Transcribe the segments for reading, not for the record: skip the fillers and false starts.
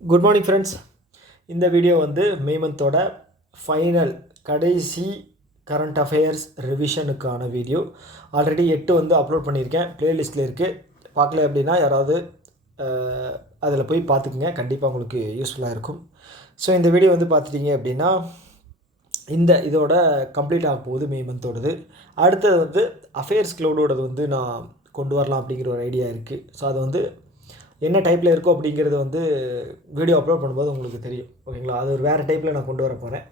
Good morning friends. இந்த video வந்து மே மந்தோட final கடைசி கரண்ட் அஃபேர்ஸ் ரிவிஷனுக்கான வீடியோ. ஆல்ரெடி 8 வந்து அப்லோட் பண்ணியிருக்கேன், ப்ளேலிஸ்ட்டில் இருக்குது. பார்க்கல அப்படின்னா யாராவது அதில் போய் பார்த்துக்குங்க, கண்டிப்பாக உங்களுக்கு யூஸ்ஃபுல்லாக இருக்கும். ஸோ இந்த வீடியோ வந்து பார்த்துட்டிங்க அப்படின்னா இதோட கம்ப்ளீட் ஆக போகுது மே மந்தோடது. அடுத்தது வந்து அஃபேர்ஸ் க்ளவுடோடது வந்து நான் கொண்டு வரலாம் அப்படிங்கிற ஒரு ஐடியா இருக்குது. ஸோ அது வந்து என்ன டைப்பில் இருக்கும் அப்படிங்கிறது வந்து வீடியோ அப்லோட் பண்ணும்போது உங்களுக்கு தெரியும், ஓகேங்களா? அது ஒரு வேறு டைப்பில் நான் கொண்டு வர போகிறேன்.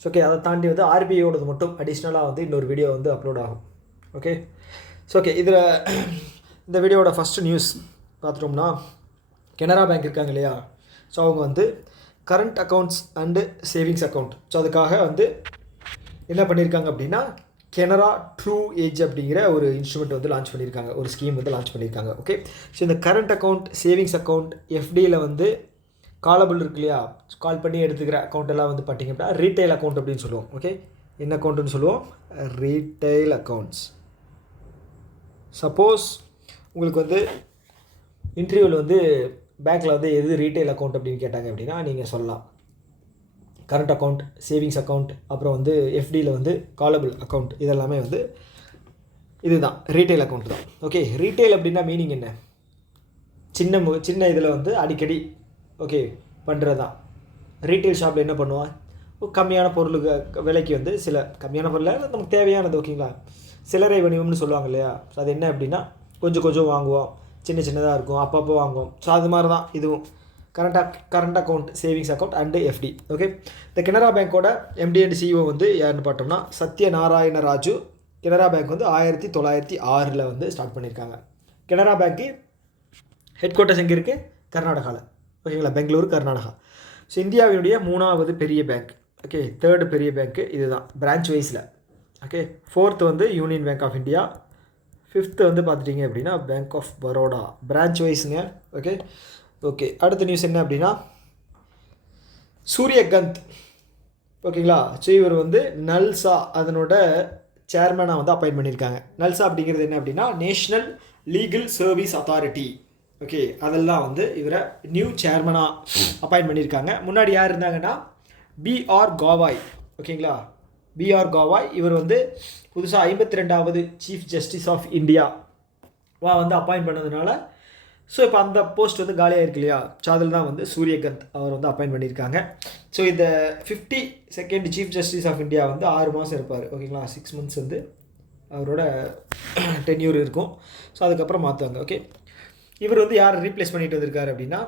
ஸோ ஓகே, அதை தாண்டி வந்து ஆர்பிஐயோடது மட்டும் அடிஷ்னலாக வந்து இன்னொரு வீடியோ வந்து அப்லோட் ஆகும். ஓகே. ஸோ ஓகே, இதில் இந்த வீடியோவோட ஃபஸ்ட்டு நியூஸ் பார்த்துட்டோம்னா, கனரா பேங்க் இருக்காங்க இல்லையா? ஸோ அவங்க வந்து current accounts and savings account, so அதுக்காக வந்து என்ன பண்ணியிருக்காங்க அப்படின்னா கெனரா ட்ரூ ஏஜ் அப்படிங்கிற ஒரு இன்ஸ்ட்ருமெண்ட் வந்து லான்ச் பண்ணியிருக்காங்க, ஒரு ஸ்கீம் வந்து லான்ச் பண்ணியிருக்காங்க. ஓகே. ஸோ இந்த கரண்ட் அக்கௌண்ட், சேவிங்ஸ் அக்கௌண்ட், எஃப்டியில் வந்து காலபிள் இருக்கு இல்லையா, கால் பண்ணி எடுத்துக்கிற அக்கௌண்ட் எல்லாம் வந்து பார்த்திங்க அப்படின்னா ரீட்டைல் அக்கௌண்ட் அப்படின்னு சொல்லுவோம். ஓகே, என்ன அக்கௌண்ட்டுன்னு சொல்லுவோம்? Retail accounts. சப்போஸ் உங்களுக்கு வந்து இன்டர்வியூவில் வந்து பேங்க்கில் வந்து எது ரீட்டைல் அக்கௌண்ட் அப்படின்னு கேட்டாங்க அப்படின்னா நீங்கள் சொல்லலாம் கரண்ட் அக்கௌண்ட், சேவிங்ஸ் அக்கௌண்ட், அப்புறம் வந்து எஃப்டியில் வந்து காலபிள் அக்கௌண்ட், இதெல்லாமே வந்து இதுதான் ரீட்டைல் அக்கௌண்ட் தான். ஓகே, ரீட்டைல் அப்படின்னா மீனிங் என்ன? சின்ன இதில் வந்து அடிக்கடி ஓகே பண்ணுறது தான். ரீட்டைல் ஷாப்பில் என்ன பண்ணுவான், கம்மியான பொருளுக்கு விலைக்கு வந்து சில கம்மியான பொருளை நமக்கு தேவையானது, ஓகேங்களா? சில்லறை வணிகம்னு சொல்லுவாங்க இல்லையா? ஸோ அது என்ன அப்படின்னா கொஞ்சம் கொஞ்சம் வாங்குவோம், சின்னதாக இருக்கும், அப்பப்போ வாங்குவோம். ஸோ அது மாதிரி தான் இதுவும் current account, savings account and FD. Okay. இந்த கனரா பேங்க்கோட எம்டி அண்ட் சிஇஓ வந்து யாருன்னு பார்த்தோம்னா சத்யநாராயண ராஜு. கனரா பேங்க் வந்து 1906 வந்து ஸ்டார்ட் பண்ணியிருக்காங்க. கனரா பேங்க்கு ஹெட் குவார்ட்டர்ஸ் எங்கே இருக்குது? கர்நாடகாவில், ஓகேங்களா? பெங்களூர், கர்நாடகா. ஸோ இந்தியாவினுடைய 3வது பெரிய பேங்க். ஓகே, 3rd பெரிய பேங்க்கு இதுதான் பிரான்ச் வைஸில். ஓகே, 4th வந்து union bank of India, 5th வந்து பார்த்துட்டிங்க அப்படின்னா பேங்க் ஆஃப் பரோடா, பிரான்ச் வைஸுங்க. ஓகே. ஓகே, அடுத்த நியூஸ் என்ன அப்படின்னா சூரியகாந்த், ஓகேங்களா? ஸோ இவர் வந்து நல்சா அதனோட சேர்மனாக வந்து அப்பாயின்ட் பண்ணியிருக்காங்க. நல்சா அப்படிங்கிறது என்ன அப்படின்னா national legal service authority. Okay, அதெல்லாம் வந்து இவரை நியூ சேர்மனாக அப்பாயின்ட் பண்ணியிருக்காங்க. முன்னாடி யார் இருந்தாங்கன்னா பிஆர் கவாய், ஓகேங்களா? பிஆர் கவாய் இவர் வந்து புதுசாக 52வது சீஃப் ஜஸ்டிஸ் ஆஃப் இந்தியாவா வந்து அப்பாயின்ட் பண்ணதுனால ஸோ இப்போ அந்த போஸ்ட் வந்து காலியாக இருக்கு இல்லையா? ஸோ அதில் தான் வந்து சூரியகாந்த் அவர் வந்து அப்பாயின்ட் பண்ணியிருக்காங்க. ஸோ இந்த 52nd chief justice of India வந்து 6 மாதம் இருப்பார், ஓகேங்களா? 6 months வந்து அவரோட டென்யூர் இருக்கும். ஸோ அதுக்கப்புறம் மாற்றுவாங்க. ஓகே, இவர் வந்து யார் ரீப்ளேஸ் பண்ணிட்டு வந்திருக்காரு அப்படின்னா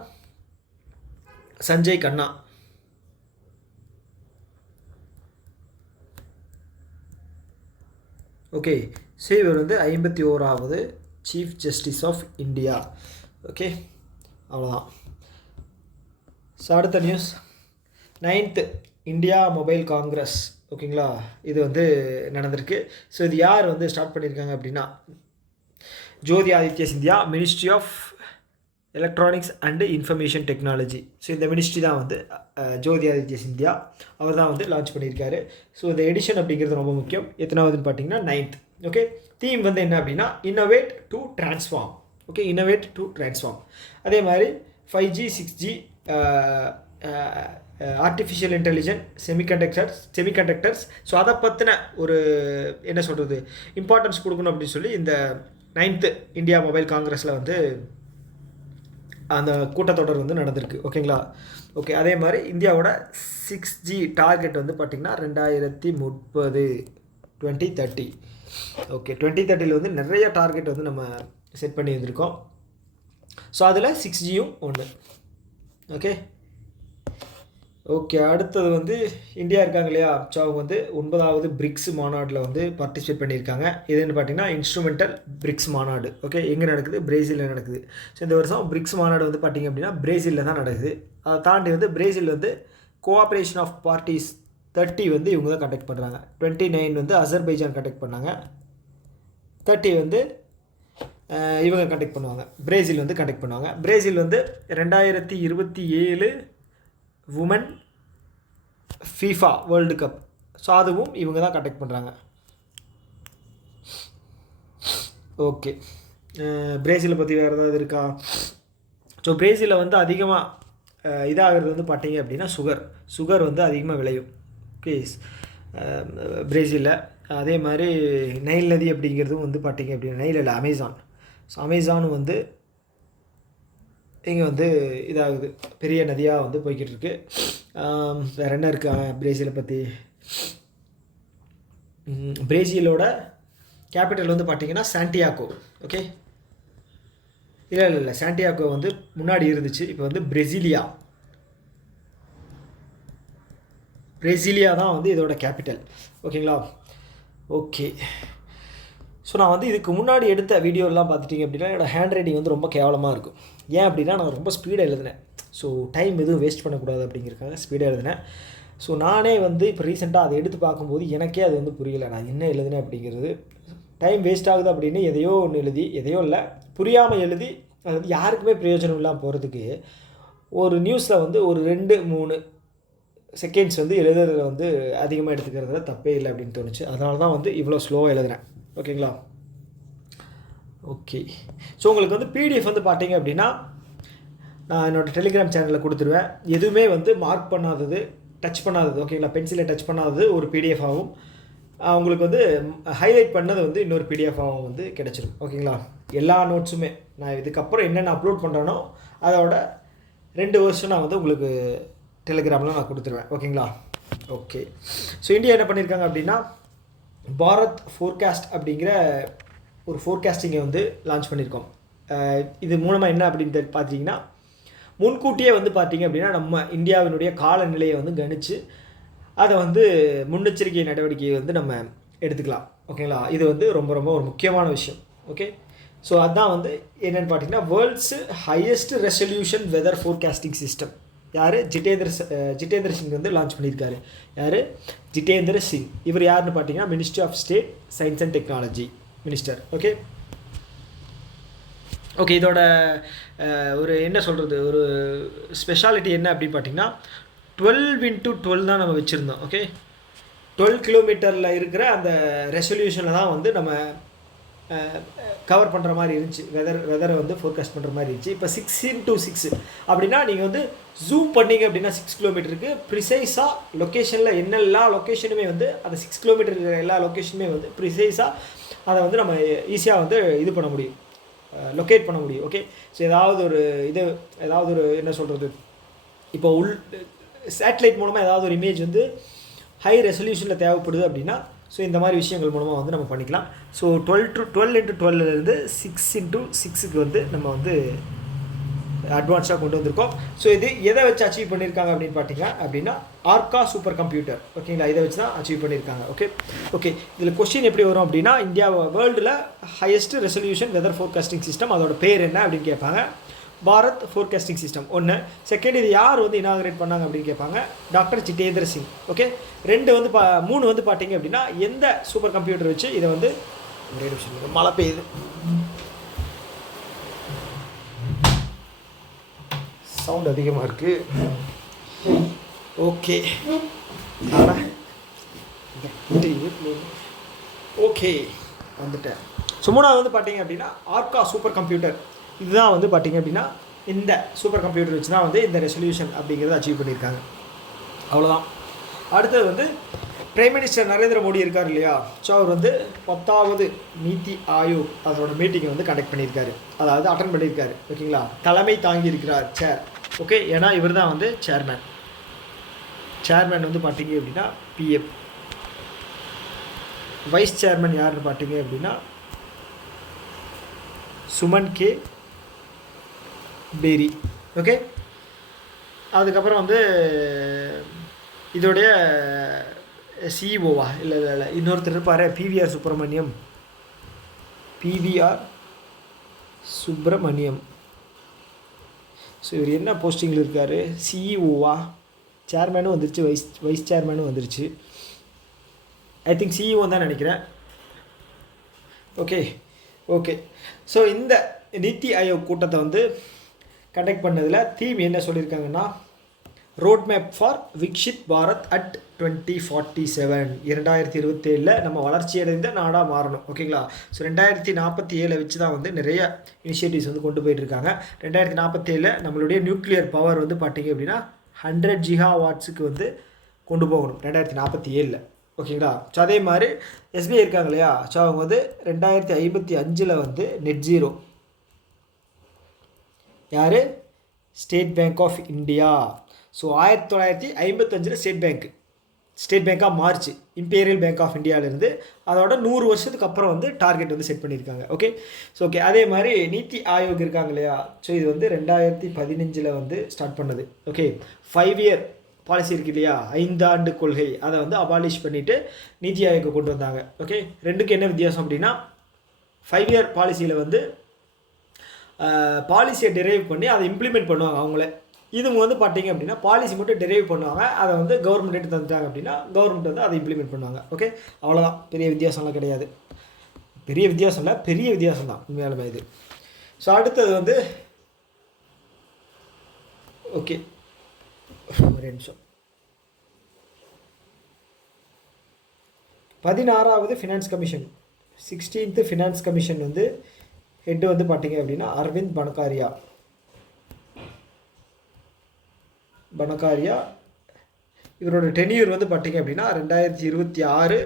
சஞ்சய் கண்ணா. ஓகே, ஸோ இவர் வந்து 51வது chief justice of India. Okay, அவ்வளோதான். ஸோ அடுத்த news 9th India mobile congress, ஓகேங்களா? இது வந்து நடந்திருக்கு. ஸோ இது யார் வந்து ஸ்டார்ட் பண்ணியிருக்காங்க அப்படின்னா Jyotiraditya Scindia, ministry of electronics and information technology. So இந்த மினிஸ்ட்ரி தான் வந்து ஜோதி ஆதித்ய சிந்தியா அவர் தான் வந்து லான்ச் பண்ணியிருக்காரு. ஸோ இந்த எடிஷன் அப்படிங்கிறது ரொம்ப முக்கியம். எத்தனாவதுன்னு பார்த்தீங்கன்னா 9th. ஓகே, தீம் வந்து என்ன அப்படின்னா innovate to transform. Okay, innovate to transform. அதே மாதிரி 5G 6G artificial intelligence, semiconductors. So அதை பற்றின ஒரு என்ன சொல்கிறது இம்பார்ட்டன்ஸ் கொடுக்கணும் அப்படின்னு சொல்லி இந்த 9th இந்தியா மொபைல் காங்கிரஸில் வந்து அந்த கூட்டத்தொடர் வந்து நடந்திருக்கு, ஓகேங்களா? ஓகே, அதே மாதிரி இந்தியாவோட 6G டார்கெட் வந்து பார்த்திங்கன்னா 2030, 2030. ஓகே, 2030 வந்து நிறைய டார்கெட் வந்து நம்ம செட் பண்ணி வந்திருக்கோம். ஸோ அதில் 6Gயும் ஒன்று. ஓகே. ஓகே, அடுத்தது வந்து இந்தியா இருக்காங்க இல்லையா? ஸோ அவங்க வந்து 9வது பிரிக்ஸ் மாநாட்டில் வந்து பார்ட்டிசிபேட் பண்ணியிருக்காங்க. இதுன்னு பார்த்தீங்கன்னா இன்ஸ்ட்ருமெண்டல் பிரிக்ஸ் மாநாடு. ஓகே, எங்கே நடக்குது? பிரேசிலில் நடக்குது. ஸோ இந்த வருஷம் பிரிக்ஸ் மாநாடு வந்து பார்த்திங்க அப்படின்னா பிரேசிலில் தான் நடக்குது. அதை தாண்டி வந்து பிரேசில் வந்து கோஆப்ரேஷன் ஆஃப் பார்ட்டிஸ் 30 வந்து இவங்க தான் கண்டக்ட் பண்ணுறாங்க. 29 வந்து அசர்பைஜான் கண்டக்ட் பண்ணாங்க. 30 வந்து இவங்க கண்டக்ட் பண்ணுவாங்க, பிரேசில் வந்து கண்டக்ட் பண்ணுவாங்க. பிரேசில் வந்து 2027 women FIFA world cup. So அதுவும் இவங்க தான் கண்டக்ட் பண்ணுறாங்க. ஓகே, பிரேசிலை பற்றி வேறு ஏதாவது இருக்கா? ஸோ பிரேசிலில் வந்து அதிகமாக இதாகிறது வந்து பார்த்தீங்க அப்படின்னா சுகர் வந்து அதிகமாக விளையும். ஓகே, பிரேசிலில். அதே மாதிரி நைல் நதி அப்படிங்கிறதும் வந்து பார்த்தீங்க அப்படின்னா, நைல் இல்லை, அமேசான். ஸோ அமேசானும் வந்து இங்கே வந்து இதாகுது, பெரிய நதியாக வந்து போய்கிட்டு இருக்கு. வேறு என்ன இருக்கா பிரேசிலை பற்றி? பிரேசிலோட கேபிட்டல் வந்து பார்த்திங்கன்னா சாண்டியாகோ. ஓகே, இல்லை சாண்டியாகோ வந்து முன்னாடி இருந்துச்சு, இப்போ வந்து பிரேசிலியா தான் வந்து இதோட கேபிட்டல். ஓகேங்களா? ஓகே, ஸோ நான் வந்து இதுக்கு முன்னாடி எடுத்த வீடியோலாம் பார்த்துட்டிங்க அப்படின்னா என்னோடய ஹேண்ட் ரைட்டிங் வந்து ரொம்ப கேவலமாக இருக்கும். ஏன் அப்படின்னா நான் ரொம்ப ஸ்பீடாக எழுதினேன். ஸோ டைம் எதுவும் வேஸ்ட் பண்ணக்கூடாது அப்படிங்கிறக்காக ஸ்பீடாக எழுதினேன். ஸோ நானே வந்து இப்போ ரீசெண்டாக அதை எடுத்து பார்க்கும்போது எனக்கே அது வந்து புரியலை, நான் என்ன எழுதினேன் அப்படிங்கிறது. டைம் வேஸ்ட் ஆகுது அப்படின்னு எதையோ ஒன்று எழுதி, எதையோ இல்லை, புரியாமல் எழுதி, அது வந்து யாருக்குமே பிரயோஜனம் இல்லாமல் போகிறதுக்கு ஒரு நியூஸில் வந்து ஒரு 2-3 செகண்ட்ஸ் வந்து எழுதுறதுல வந்து அதிகமாக எடுத்துக்கிறதுல தப்பே இல்லை அப்படின்னு தோணுச்சு. அதனால தான் வந்து இவ்வளோ ஸ்லோவாக எழுதுறேன். ஓகேங்களா? ஓகே, ஸோ உங்களுக்கு வந்து பிடிஎஃப் வந்து பார்த்தீங்க அப்படின்னா நான் என்னோடய டெலிகிராம் சேனலில் கொடுத்துருவேன். எதுவுமே வந்து மார்க் பண்ணாதது, டச் பண்ணாதது, ஓகேங்களா, பென்சிலை டச் பண்ணாதது ஒரு பிடிஎஃப் ஆகும். உங்களுக்கு வந்து ஹைலைட் பண்ணது வந்து இன்னொரு பிடிஎஃப் ஆகும் வந்து கிடச்சிடும். ஓகேங்களா? எல்லா நோட்ஸுமே நான் இதுக்கப்புறம் என்னென்ன அப்லோட் பண்ணுறேனோ அதோட 2 வருஷம் நான் வந்து உங்களுக்கு டெலிகிராமில் நான் கொடுத்துருவேன். ஓகேங்களா? ஓகே, ஸோ இந்தியா என்ன பண்ணியிருக்காங்க அப்படின்னா பாரத் ஃபோர்காஸ்ட் அப்படிங்கிற ஒரு ஃபோர்காஸ்டிங்கை வந்து லான்ச் பண்ணியிருக்கோம். இது மூலமாக என்ன அப்படின்னு பார்த்தீங்கன்னா, முன்கூட்டியே வந்து பார்த்தீங்க அப்படின்னா நம்ம இந்தியாவினுடைய காலநிலையை வந்து கணிச்சு அதை வந்து முன்னெச்சரிக்கை நடவடிக்கையை வந்து நம்ம எடுத்துக்கலாம். ஓகேங்களா? இது வந்து ரொம்ப ரொம்ப ஒரு முக்கியமான விஷயம். ஓகே, ஸோ அதுதான் வந்து என்னென்னு பார்த்தீங்கன்னா world's highest resolution weather forecasting system. யார்? ஜிதேந்திர சிங் வந்து லான்ச் பண்ணியிருக்காரு. யார்? ஜிதேந்திர சிங். இவர் யாருன்னு பார்த்தீங்கன்னா ministry of state science and technology minister. Okay, இதோட ஒரு என்ன சொல்கிறது, ஒரு ஸ்பெஷாலிட்டி என்ன அப்படின்னு பார்த்தீங்கன்னா 12x12 தான் நம்ம வச்சுருந்தோம். ஓகே, 12 கிலோமீட்டரில் இருக்கிற அந்த ரெசல்யூஷனில் தான் வந்து நம்ம கவர் பண்ணுற மாதிரி இருந்துச்சு, வெதரை வந்து ஃபோர்காஸ்ட் பண்ணுற மாதிரி இருந்துச்சு. இப்போ 6x6 அப்படின்னா நீங்கள் வந்து ஜூம் பண்ணிங்க அப்படின்னா 6 கிலோமீட்டருக்கு ப்ரிசைஸாக லொக்கேஷனில் என்னெல்லாம் லொக்கேஷனுமே வந்து அந்த 6 கிலோமீட்டர் இருக்கிற எல்லா லொக்கேஷனுமே வந்து ப்ரிசைஸாக அதை வந்து நம்ம ஈஸியாக வந்து இது பண்ண முடியும், லொக்கேட் பண்ண முடியும். ஓகே, ஸோ ஏதாவது ஒரு என்ன சொல்கிறது, இப்போ சேட்டலைட் மூலமாக ஏதாவது ஒரு இமேஜ் வந்து ஹை ரெசல்யூஷனில் தேவைப்படுது அப்படின்னா ஸோ இந்த மாதிரி விஷயங்கள் மூலமாக வந்து நம்ம பண்ணிக்கலாம். ஸோ 12x12 6x6க்கு வந்து நம்ம வந்து அட்வான்ஸாக கொண்டு வந்திருக்கோம். ஸோ இது எதை வச்சு அச்சீவ் பண்ணியிருக்காங்க அப்படின்னு பார்த்தீங்க அப்படின்னா ஆர்கா சூப்பர் கம்ப்யூட்டர். ஓகேங்களா? இதை வச்சு தான் அச்சீவ் பண்ணியிருக்காங்க. ஓகே, இதில் கொஸ்டின் எப்படி வரும் அப்படின்னா இந்தியா வேர்ல்டில் highest resolution weather forecasting system, அதோட பேர் என்ன அப்படின்னு கேட்பாங்க. Bharat forecasting system 1. செகண்ட், இது யார் வந்து இனாகரேட் பண்ணாங்க அப்படின்னு கேட்பாங்க. டாக்டர் ஜிதேந்திர சிங். ஓகே, 2 வந்து 3 வந்து பார்த்தீங்க அப்படின்னா எந்த சூப்பர் கம்ப்யூட்டர் வச்சு இதை வந்து ஒரே நிமிஷம் மழை பெய்யுது, சவுண்ட் அதிகமாக இருக்குது. ஓகே வந்துட்டேன். ஸோ 3வது வந்து பார்த்தீங்க அப்படின்னா ஆர்கா சூப்பர் கம்ப்யூட்டர். இதுதான் வந்து பார்த்தீங்க அப்படின்னா இந்த சூப்பர் கம்ப்யூட்டர் வச்சு தான் வந்து இந்த ரெசல்யூஷன் அப்படிங்கிறத அச்சீவ் பண்ணியிருக்காங்க. அவ்வளோதான். அடுத்தது வந்து பிரைம் மினிஸ்டர் நரேந்திர மோடி இருக்கார் இல்லையா, ஸோ அவர் வந்து 10வது நீத்தி ஆயோக் அதோட மீட்டிங்கை வந்து கண்டக்ட் பண்ணியிருக்காரு, அதாவது அட்டன் பண்ணியிருக்காரு. ஓகேங்களா? தலைமை தாங்கி இருக்கிறார், சேர். ஓகே, ஏன்னா இவர் தான் வந்து சேர்மேன் வந்து பார்த்தீங்க அப்படின்னா பிஎம். வைஸ் சேர்மன் யாருன்னு பார்த்தீங்க அப்படின்னா சுமன் கே பேரி. ஓகே, அதுக்கப்புறம் வந்து இதோடைய சிஇஓவா இல்லை இன்னொருத்தர் இருப்பார், பிவிஆர் சுப்பிரமணியம். ஸோ இவர் என்ன போஸ்டிங்கில் இருக்கார்? சிஇஓவா? சேர்மேனும் வந்துருச்சு, வைஸ் சேர்மேனும் வந்துருச்சு. ஐ திங்க் சிஇஓ தான் நினைக்கிறேன். ஓகே, ஸோ இந்த நீத்தி ஆயோக் கூட்டத்தை வந்து கண்டக்ட் பண்ணதில் தீம் என்ன சொல்லியிருக்காங்கன்னா road map for Viksit Bharat at 2047 2027 நம்ம வளர்ச்சி அடைந்த நாடாக மாறணும். ஓகேங்களா? ஸோ 2047 வச்சு தான் வந்து நிறைய இனிஷியேட்டிவ்ஸ் வந்து கொண்டு போயிட்டுருக்காங்க. 2047 நம்மளுடைய நியூக்ளியர் பவர் வந்து பார்த்திங்க அப்படின்னா 100 GW வந்து கொண்டு போகணும் 2047. ஓகேங்களா? ஸோ அதே மாதிரி எஸ்பிஐ இருக்காங்க இல்லையா, ஸோ அவங்க வந்து 2055 வந்து நெட் ஜீரோ. யார்? State bank of India. So 1955 state பேங்காக மார்ச் இம்பீரியல் பேங்க் ஆஃப் இந்தியாவிலேருந்து அதோட 100 வருஷத்துக்கு அப்புறம் வந்து டார்கெட் வந்து செட் பண்ணியிருக்காங்க. ஓகே. ஸோ ஓகே, அதே மாதிரி நீத்தி ஆயோக் இருக்காங்க இல்லையா, ஸோ இது வந்து 2015 வந்து ஸ்டார்ட் பண்ணது. ஓகே, 5 இயர் பாலிசி இருக்கு இல்லையா, 5 ஆண்டு கொள்கை, அதை வந்து அபாலிஷ் பண்ணிவிட்டு நீத்தி ஆயோக்கை கொண்டு வந்தாங்க. ஓகே, ரெண்டுக்கு என்ன வித்தியாசம் அப்படின்னா 5 இயர் பாலிசியில் வந்து பாலிசியை டெரைவ் பண்ணி அதை இம்ப்ளிமெண்ட் பண்ணுவாங்க அவங்களே. இதுங்க வந்து பார்த்தீங்க அப்படின்னா பாலிசி மட்டும் டெரைவ் பண்ணுவாங்க, அதை வந்து கவர்மெண்ட் தந்துட்டாங்க அப்படின்னா கவர்மெண்ட் வந்து அதை இம்ப்ளிமெண்ட் பண்ணுவாங்க. ஓகே, அவ்வளோதான், பெரிய வித்தியாசம்லாம் கிடையாது. பெரிய வித்தியாசம் இல்லை, பெரிய வித்தியாசம் தான் உண்மையாலுமே இது. ஸோ அடுத்தது வந்து ஓகே ஒரு நிமிஷம், 16வது finance commission 16th finance commission வந்து ஹெட்டு வந்து பார்த்தீங்க அப்படின்னா அரவிந்த் பனகாரியா. இவரோட டென்யூர் வந்து பார்த்தீங்க அப்படின்னா 2026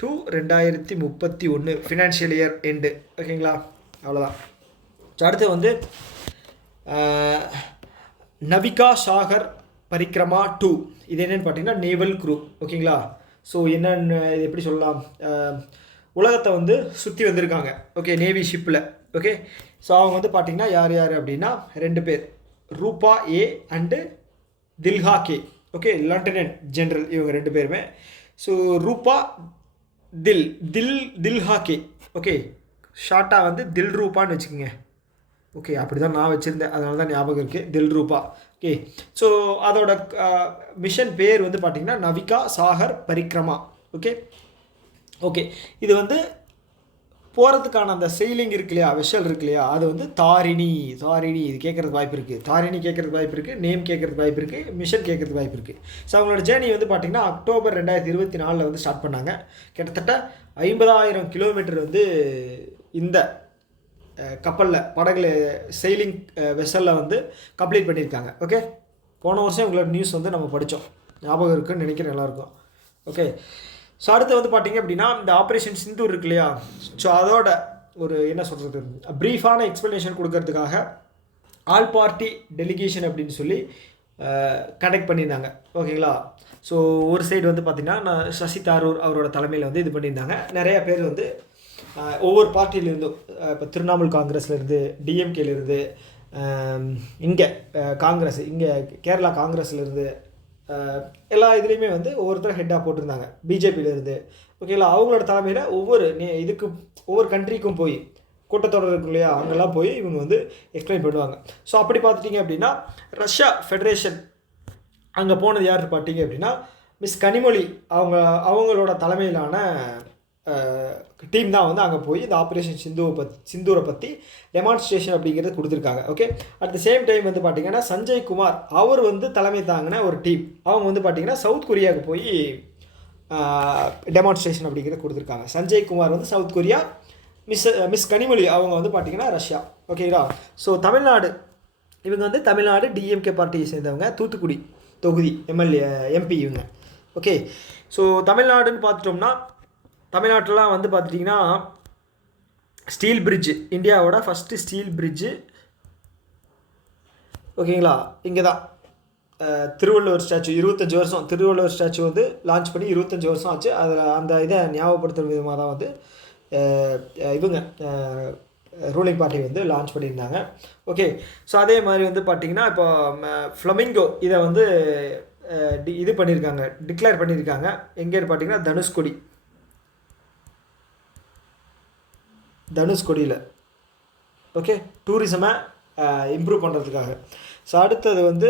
to 2031 ஃபினான்ஷியல் இயர் எண்டு. ஓகேங்களா? அவ்வளோதான். ஸோ அடுத்து வந்து நவிகா சாகர் பரிக்ரமா 2, இது என்னென்னு பார்த்தீங்கன்னா நேவல் க்ரூ. ஓகேங்களா? ஸோ என்னென்னு இது எப்படி சொல்லலாம், உலகத்தை வந்து சுற்றி வந்திருக்காங்க. ஓகே, நேவி ஷிப்பில். ஓகே, ஸோ அவங்க வந்து பார்த்திங்கன்னா யார் அப்படின்னா 2 பேர், Roopa A and Dilna K. Okay, lieutenant general இவங்க 2 பேருமே. ஸோ ரூபா தில்ஹா கே. ஓகே, ஷார்ட்டாக வந்து தில் ரூபான்னு வச்சுக்கோங்க. ஓகே, அப்படி தான் நான் வச்சுருந்தேன், அதனால தான் ஞாபகம் இருக்குது, தில் ரூபா. ஓகே, ஸோ அதோட மிஷன் பேர் வந்து பார்த்திங்கன்னா நவிகா சாகர் பரிக்ரமா. ஓகே ஓகே, இது வந்து போகிறதுக்கான அந்த செயிலிங் இருக்கு இல்லையா, வெஷல் இருக்கு இல்லையா, அது வந்து தாரிணி. இது கேட்குறதுக்கு வாய்ப்பு இருக்குது, தாரிணி கேட்குறதுக்கு வாய்ப்பு இருக்குது, நேம் கேட்குறதுக்கு வாய்ப்பு இருக்குது, மிஷன் கேட்குறதுக்கு வாய்ப்பு இருக்குது. ஸோ அவங்களோட ஜேர்னி வந்து பார்த்திங்கன்னா அக்டோபர் 2024 வந்து ஸ்டார்ட் பண்ணாங்க. கிட்டத்தட்ட 50,000 கிலோமீட்டர் வந்து இந்த கப்பலில் படகுல செயிலிங் வெசலில் வந்து கம்ப்ளீட் பண்ணியிருக்காங்க. ஓகே, போன வருஷம் உங்களோட நியூஸ் வந்து நம்ம படித்தோம், ஞாபகம் இருக்குன்னு நினைக்கிறேன் எல்லாருக்கும். ஓகே, ஸோ அடுத்து வந்து பார்த்திங்க அப்படின்னா இந்த ஆப்ரேஷன் சிந்தூர் இருக்கு இல்லையா, ஸோ அதோட ஒரு என்ன சொல்கிறது ப்ரீஃபான எக்ஸ்ப்ளனேஷன் கொடுக்கறதுக்காக ஆல் பார்ட்டி டெலிகேஷன் அப்படின்னு சொல்லி கண்டக்ட் பண்ணியிருந்தாங்க. ஓகேங்களா? ஸோ ஒரு சைடு வந்து பார்த்திங்கன்னா சசி தாரூர் அவரோட தலைமையில் வந்து இது பண்ணியிருந்தாங்க. நிறையா பேர் வந்து ஒவ்வொரு பார்ட்டியிலேருந்தும், இப்போ திரிணாமுல் காங்கிரஸ்லேருந்து, டிஎம்கேலேருந்து, இங்கே காங்கிரஸ், இங்கே கேரளா காங்கிரஸ்லேருந்து, எல்லா இதுலேயுமே வந்து ஒவ்வொருத்தரும் ஹெட்டாக போட்டிருந்தாங்க. பிஜேபியிலேருந்து. ஓகேங்களா? அவங்களோட தலைமையில் ஒவ்வொரு கண்ட்ரிக்கும் போய் கூட்டத்தொடர் இருக்கும் இல்லையா, அங்கெல்லாம் போய் இவங்க வந்து எக்ஸ்பிளைன் பண்ணுவாங்க. ஸோ அப்படி பார்த்துட்டிங்க அப்படின்னா ரஷ்யா ஃபெடரேஷன் அங்கே போனது யார் பார்த்தீங்க அப்படின்னா மிஸ் கனிமொழி அவங்களோட தலைமையிலான டீம் தான் வந்து அங்கே போய் இந்த ஆப்ரேஷன் சிந்தூரை பற்றி டெமான்ஸ்ட்ரேஷன் அப்படிங்கிறது கொடுத்துருக்காங்க. Okay, at the same time வந்து பார்த்திங்கன்னா சஞ்சய் குமார் அவர் வந்து தலைமை தாங்கின ஒரு டீம், அவங்க வந்து பார்த்திங்கன்னா சவுத் கொரியாவுக்கு போய் டெமான்ஸ்ட்ரேஷன் அப்படிங்கிறத கொடுத்துருக்காங்க. சஞ்சய் குமார் வந்து சவுத் கொரியா, மிஸ் கனிமொழி அவங்க வந்து பார்த்திங்கன்னா ரஷ்யா. ஓகேங்களா? ஸோ தமிழ்நாடு, இவங்க வந்து தமிழ்நாடு டிஎம்கே பார்ட்டியை சேர்ந்தவங்க, தூத்துக்குடி தொகுதி எம்பி இவங்க. ஓகே, ஸோ தமிழ்நாடுன்னு பார்த்துட்டோம்னா தமிழ்நாட்டிலாம் வந்து பார்த்துட்டிங்கன்னா ஸ்டீல் பிரிட்ஜு, இந்தியாவோட ஃபஸ்ட்டு ஸ்டீல் பிரிட்ஜு. ஓகேங்களா? இங்கே தான் திருவள்ளுவர் ஸ்டாச்சு 25 வருஷம், திருவள்ளுவர் ஸ்டாச்சு வந்து லான்ச் பண்ணி 25 வருஷம் ஆச்சு. அதில் அந்த இதை ஞாபகப்படுத்துகிற விதமாக தான் வந்து இவங்க ரூலிங் பார்ட்டி வந்து லான்ச் பண்ணியிருந்தாங்க. ஓகே, ஸோ அதே மாதிரி வந்து பார்த்திங்கன்னா இப்போ ஃப்ளமிங்கோ இதை வந்து இது பண்ணியிருக்காங்க, டிக்ளேர் பண்ணியிருக்காங்க. எங்கேன்னு பார்த்தீங்கன்னா தனுஷ்கொடியில். ஓகே, டூரிசமை இம்ப்ரூவ் பண்ணுறதுக்காக. ஸோ அடுத்தது வந்து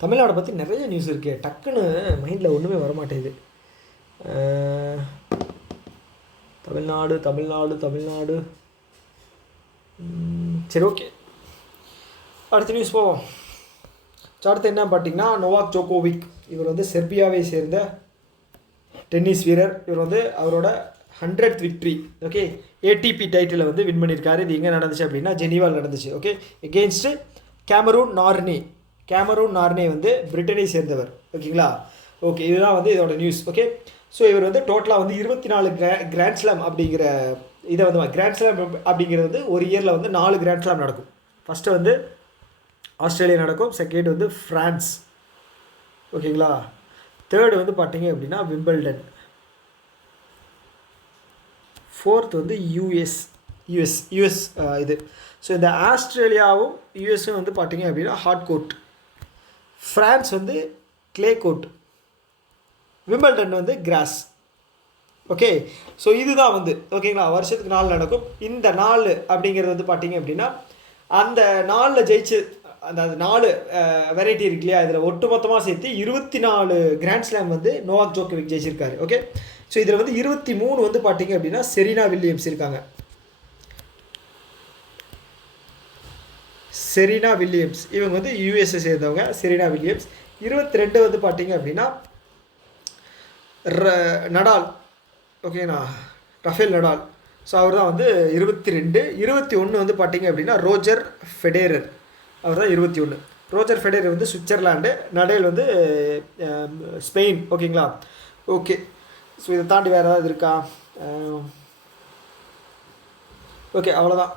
தமிழ்நாடை பற்றி நிறைய நியூஸ் இருக்குது, டக்குன்னு மைண்டில் ஒன்றுமே வரமாட்டேங்குது. தமிழ்நாடு சரி, ஓகே, அடுத்த நியூஸ் போவோம். ஸோ அடுத்து என்ன பார்த்தீங்கன்னா நோவாக் ஜோகோவிக். இவர் வந்து செர்பியாவை சேர்ந்த டென்னிஸ் வீரர். இவர் வந்து அவரோட 100th விக்ட்ரி ஓகே ஏடிபி டைட்டிலை வந்து வின் பண்ணியிருக்காரு. இது எங்கே நடந்துச்சு அப்படின்னா ஜெனீவாவில் நடந்துச்சு. ஓகே எகெயின்ஸ்டு கேமரூன் நார்னே வந்து பிரிட்டனை சேர்ந்தவர். ஓகேங்களா? ஓகே இதுதான் வந்து இதோட நியூஸ். ஓகே ஸோ இவர் வந்து டோட்டலாக வந்து 24 கிராண்ட் ஸ்லாம் அப்படிங்கிற இதை வந்து கிராண்ட் ஸ்லாம் அப்படிங்கிறது வந்து ஒரு இயரில் வந்து 4 கிராண்ட் ஸ்லாம் நடக்கும். ஃபஸ்ட்டு வந்து ஆஸ்திரேலியா நடக்கும், செகண்ட் வந்து ஃப்ரான்ஸ், ஓகேங்களா, தேர்டு வந்து பார்த்தீங்க அப்படின்னா விம்பிள்டன், ஃபோர்த் வந்து யூஎஸ் இது. ஸோ இந்த ஆஸ்திரேலியாவும் யூஎஸும் வந்து பார்த்தீங்க அப்படின்னா ஹார்ட் கோர்ட், ஃப்ரான்ஸ் வந்து கிளே கோர்ட், விம்பிள்டன் வந்து கிராஸ். ஓகே ஸோ இதுதான் வந்து ஓகேங்களா வருஷத்துக்கு 4 நடக்கும். இந்த 4 அப்படிங்கிறது வந்து பார்த்தீங்க அப்படின்னா அந்த 4 ஜெயிச்சு அந்த 4 வெரைட்டி இருக்கு இல்லையா, இதில் ஒட்டுமொத்தமாக சேர்த்து 24 கிராண்ட் ஸ்லாம் வந்து நோவாக் ஜோகோவிக் ஜெயிச்சிருக்காரு. ஓகே ஸோ இதில் வந்து 23 வந்து பார்த்தீங்க அப்படின்னா செரீனா வில்லியம்ஸ் இருக்காங்க. செரீனா வில்லியம்ஸ் இவங்க வந்து யூஎஸ்ஏ சேர்ந்தவங்க. செரீனா வில்லியம்ஸ் 22 வந்து பார்த்தீங்க அப்படின்னா நடால், ஓகேண்ணா, ரஃபேல் நடால். ஸோ அவர் தான் வந்து 22. 21 வந்து பார்த்தீங்க அப்படின்னா ரோஜர் ஃபெடேரர், அவர் தான் 21. ரோஜர் ஃபெடேரர் வந்து சுவிட்சர்லாண்டு, நடால் வந்து ஸ்பெயின். ஓகேங்களா? ஓகே ஸோ இதை தாண்டி வேறு ஏதாவது இருக்கா? ஓகே அவ்வளோதான்.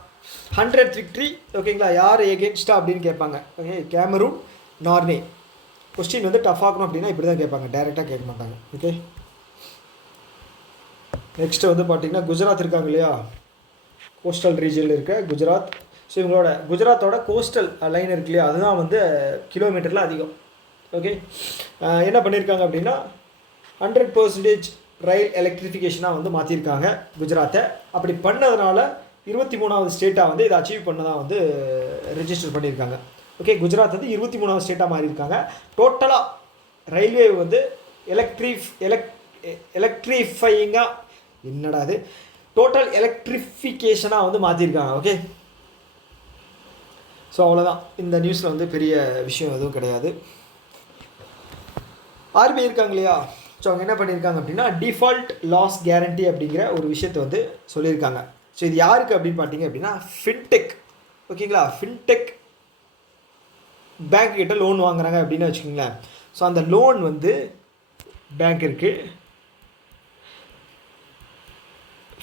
100th victory. ஓகேங்களா? யார் எகென்ஸ்டா அப்படின்னு கேட்பாங்க. ஓகே கேமரூன் நார்னே. கொஸ்டின் வந்து டஃப் ஆகணும் அப்படின்னா இப்படி தான் கேட்பாங்க, டைரெக்டாக கேட்க மாட்டாங்க. ஓகே நெக்ஸ்ட்டு வந்து பார்த்திங்கன்னா குஜராத் இருக்காங்க இல்லையா, கோஸ்டல் ரீஜனில் இருக்க குஜராத். ஸோ இவங்களோட குஜராத்தோட கோஸ்டல் லைன் இருக்கு இல்லையா, அதுதான் வந்து கிலோமீட்டரில் அதிகம். ஓகே என்ன பண்ணியிருக்காங்க அப்படின்னா 100% ரயில் எலக்ட்ரிஃபிகேஷனாக வந்து மாற்றிருக்காங்க குஜராத்தை. அப்படி பண்ணதுனால 23வது ஸ்டேட்டாக வந்து இதை அச்சீவ் பண்ணதாக வந்து ரெஜிஸ்டர் பண்ணியிருக்காங்க. ஓகே குஜராத் வந்து 23வது ஸ்டேட்டாக மாறியிருக்காங்க. டோட்டலாக ரயில்வே வந்து எலக்ட்ரிஃபையிங்காக என்னடா அது டோட்டல் எலக்ட்ரிஃபிகேஷனாக வந்து மாற்றிருக்காங்க. ஓகே ஸோ அவ்வளோதான். இந்த நியூஸில் வந்து பெரிய விஷயம் எதுவும் கிடையாது. ஆர்பிஐ இருக்காங்க இல்லையா, ஸோ அவங்க என்ன பண்ணியிருக்காங்க அப்படின்னா டிஃபால்ட் லாஸ் கேரண்டி அப்படிங்கிற ஒரு விஷயத்தை வந்து சொல்லியிருக்காங்க. ஸோ இது யாருக்கு அப்படின்னு பார்த்தீங்க அப்படின்னா ஃபின்டெக். ஓகேங்களா? ஃபின்டெக் பேங்க் கிட்ட லோன் வாங்குறாங்க அப்படின்னு வச்சுக்கோங்களேன். ஸோ அந்த லோன் வந்து பேங்க் இருக்குது,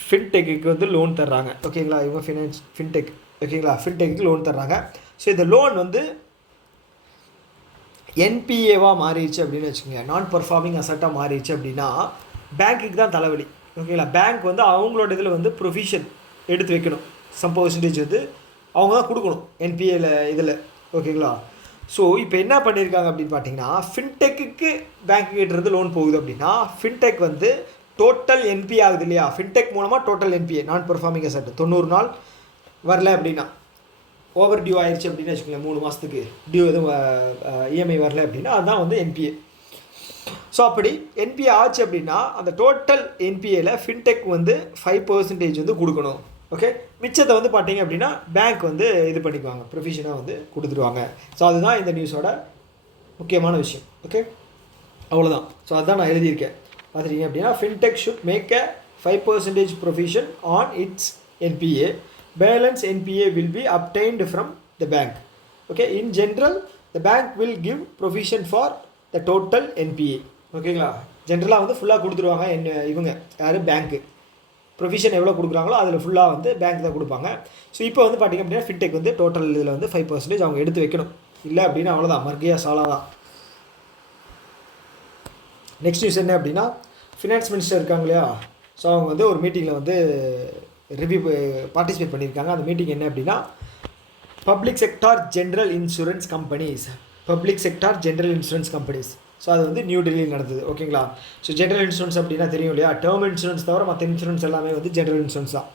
ஃபின்டெக்கு வந்து லோன் தர்றாங்க. ஓகேங்களா? இவங்க ஃபின்டெக். ஓகேங்களா? ஃபின்டெக்கு லோன் தர்றாங்க. ஸோ இந்த லோன் வந்து என்பிஏவாக மாறிடுச்சு அப்படின்னு வச்சுக்கோங்க, நான் பர்ஃபார்மிங் அசட்டாக மாறிடுச்சு அப்படின்னா பேங்க்குக்கு தான் தலைவலி. ஓகேங்களா? பேங்க் வந்து அவங்களோட இதில் வந்து ப்ரொவிஷன் எடுத்து வைக்கணும். சம் பர்சன்டேஜ் வந்து அவங்க தான் கொடுக்கணும் என்பிஏல இதில். ஓகேங்களா? ஸோ இப்போ என்ன பண்ணியிருக்காங்க அப்படின்னு பார்த்தீங்கன்னா ஃபின்டெக்கு பேங்க்குகிட்டருந்து லோன் போகுது அப்படின்னா ஃபின்டெக் வந்து டோட்டல் என்பிஏ ஆகுது இல்லையா, ஃபின்டெக் மூலமாக டோட்டல் என்பிஏ நான் பர்ஃபார்மிங் அசட் 90 நாள் வரல அப்படின்னா, ஓவர் டியூ ஆயிடுச்சு அப்படின்னு வச்சுக்கோங்களேன், 3 மாதத்துக்கு டியூ எதுவும் இஎம்ஐ வரல அப்படின்னா அதுதான் வந்து என்பிஏ. ஸோ அப்படி என்பிஏ ஆச்சு அப்படின்னா அந்த டோட்டல் என்பிஏல ஃபின்டெக் வந்து 5% வந்து கொடுக்கணும். ஓகே மிச்சத்தை வந்து பார்த்தீங்க அப்படின்னா பேங்க் வந்து இது பண்ணிக்குவாங்க, ப்ரொவிஷனாக வந்து கொடுத்துருவாங்க. ஸோ அதுதான் இந்த நியூஸோட முக்கியமான விஷயம். ஓகே அவ்வளோதான். ஸோ அதுதான் நான் எழுதியிருக்கேன். பார்த்துட்டீங்க அப்படின்னா fintech should make a 5% provision on its NPA. Balance NPA will be obtained from the bank. Okay in general the bank will give provision for the total NPA. ஓகேங்களா? ஜென்ரலாக வந்து ஃபுல்லாக கொடுத்துருவாங்க. இவங்க யார் பேங்க்கு ப்ரொவிஷன் எவ்வளோ கொடுக்குறாங்களோ அதில் ஃபுல்லாக வந்து பேங்க் தான் கொடுப்பாங்க. ஸோ இப்போ வந்து பார்த்திங்க அப்படின்னா ஃபின்டெக் வந்து டோட்டல் இதில் வந்து 5% அவங்க எடுத்து வைக்கணும். இல்லை அப்படின்னா அவ்வளோதான், மர்கியா சாலா தான். நெக்ஸ்ட் நியூஸ் என்ன அப்படின்னா ஃபினான்ஸ் மினிஸ்டர் இருக்காங்க இல்லையா, ஸோ அவங்க வந்து ஒரு மீட்டிங்கில் வந்து பார்ட்டிசிபேட் பண்ணியிருக்காங்க. அந்த மீட்டிங் என்ன அப்படின்னா public sector general insurance companies. So அது வந்து நியூ டெல்லியில் நடந்தது. ஓகேங்களா? ஸோ ஜென்ரல் இன்சூரன்ஸ் அப்படின்னா தெரியும் இல்லையா, டேர்ம் இன்சூரன்ஸ் தவிர மற்ற இன்சூரன்ஸ் எல்லாமே வந்து ஜென்ரல் இன்சூரன்ஸ் தான்.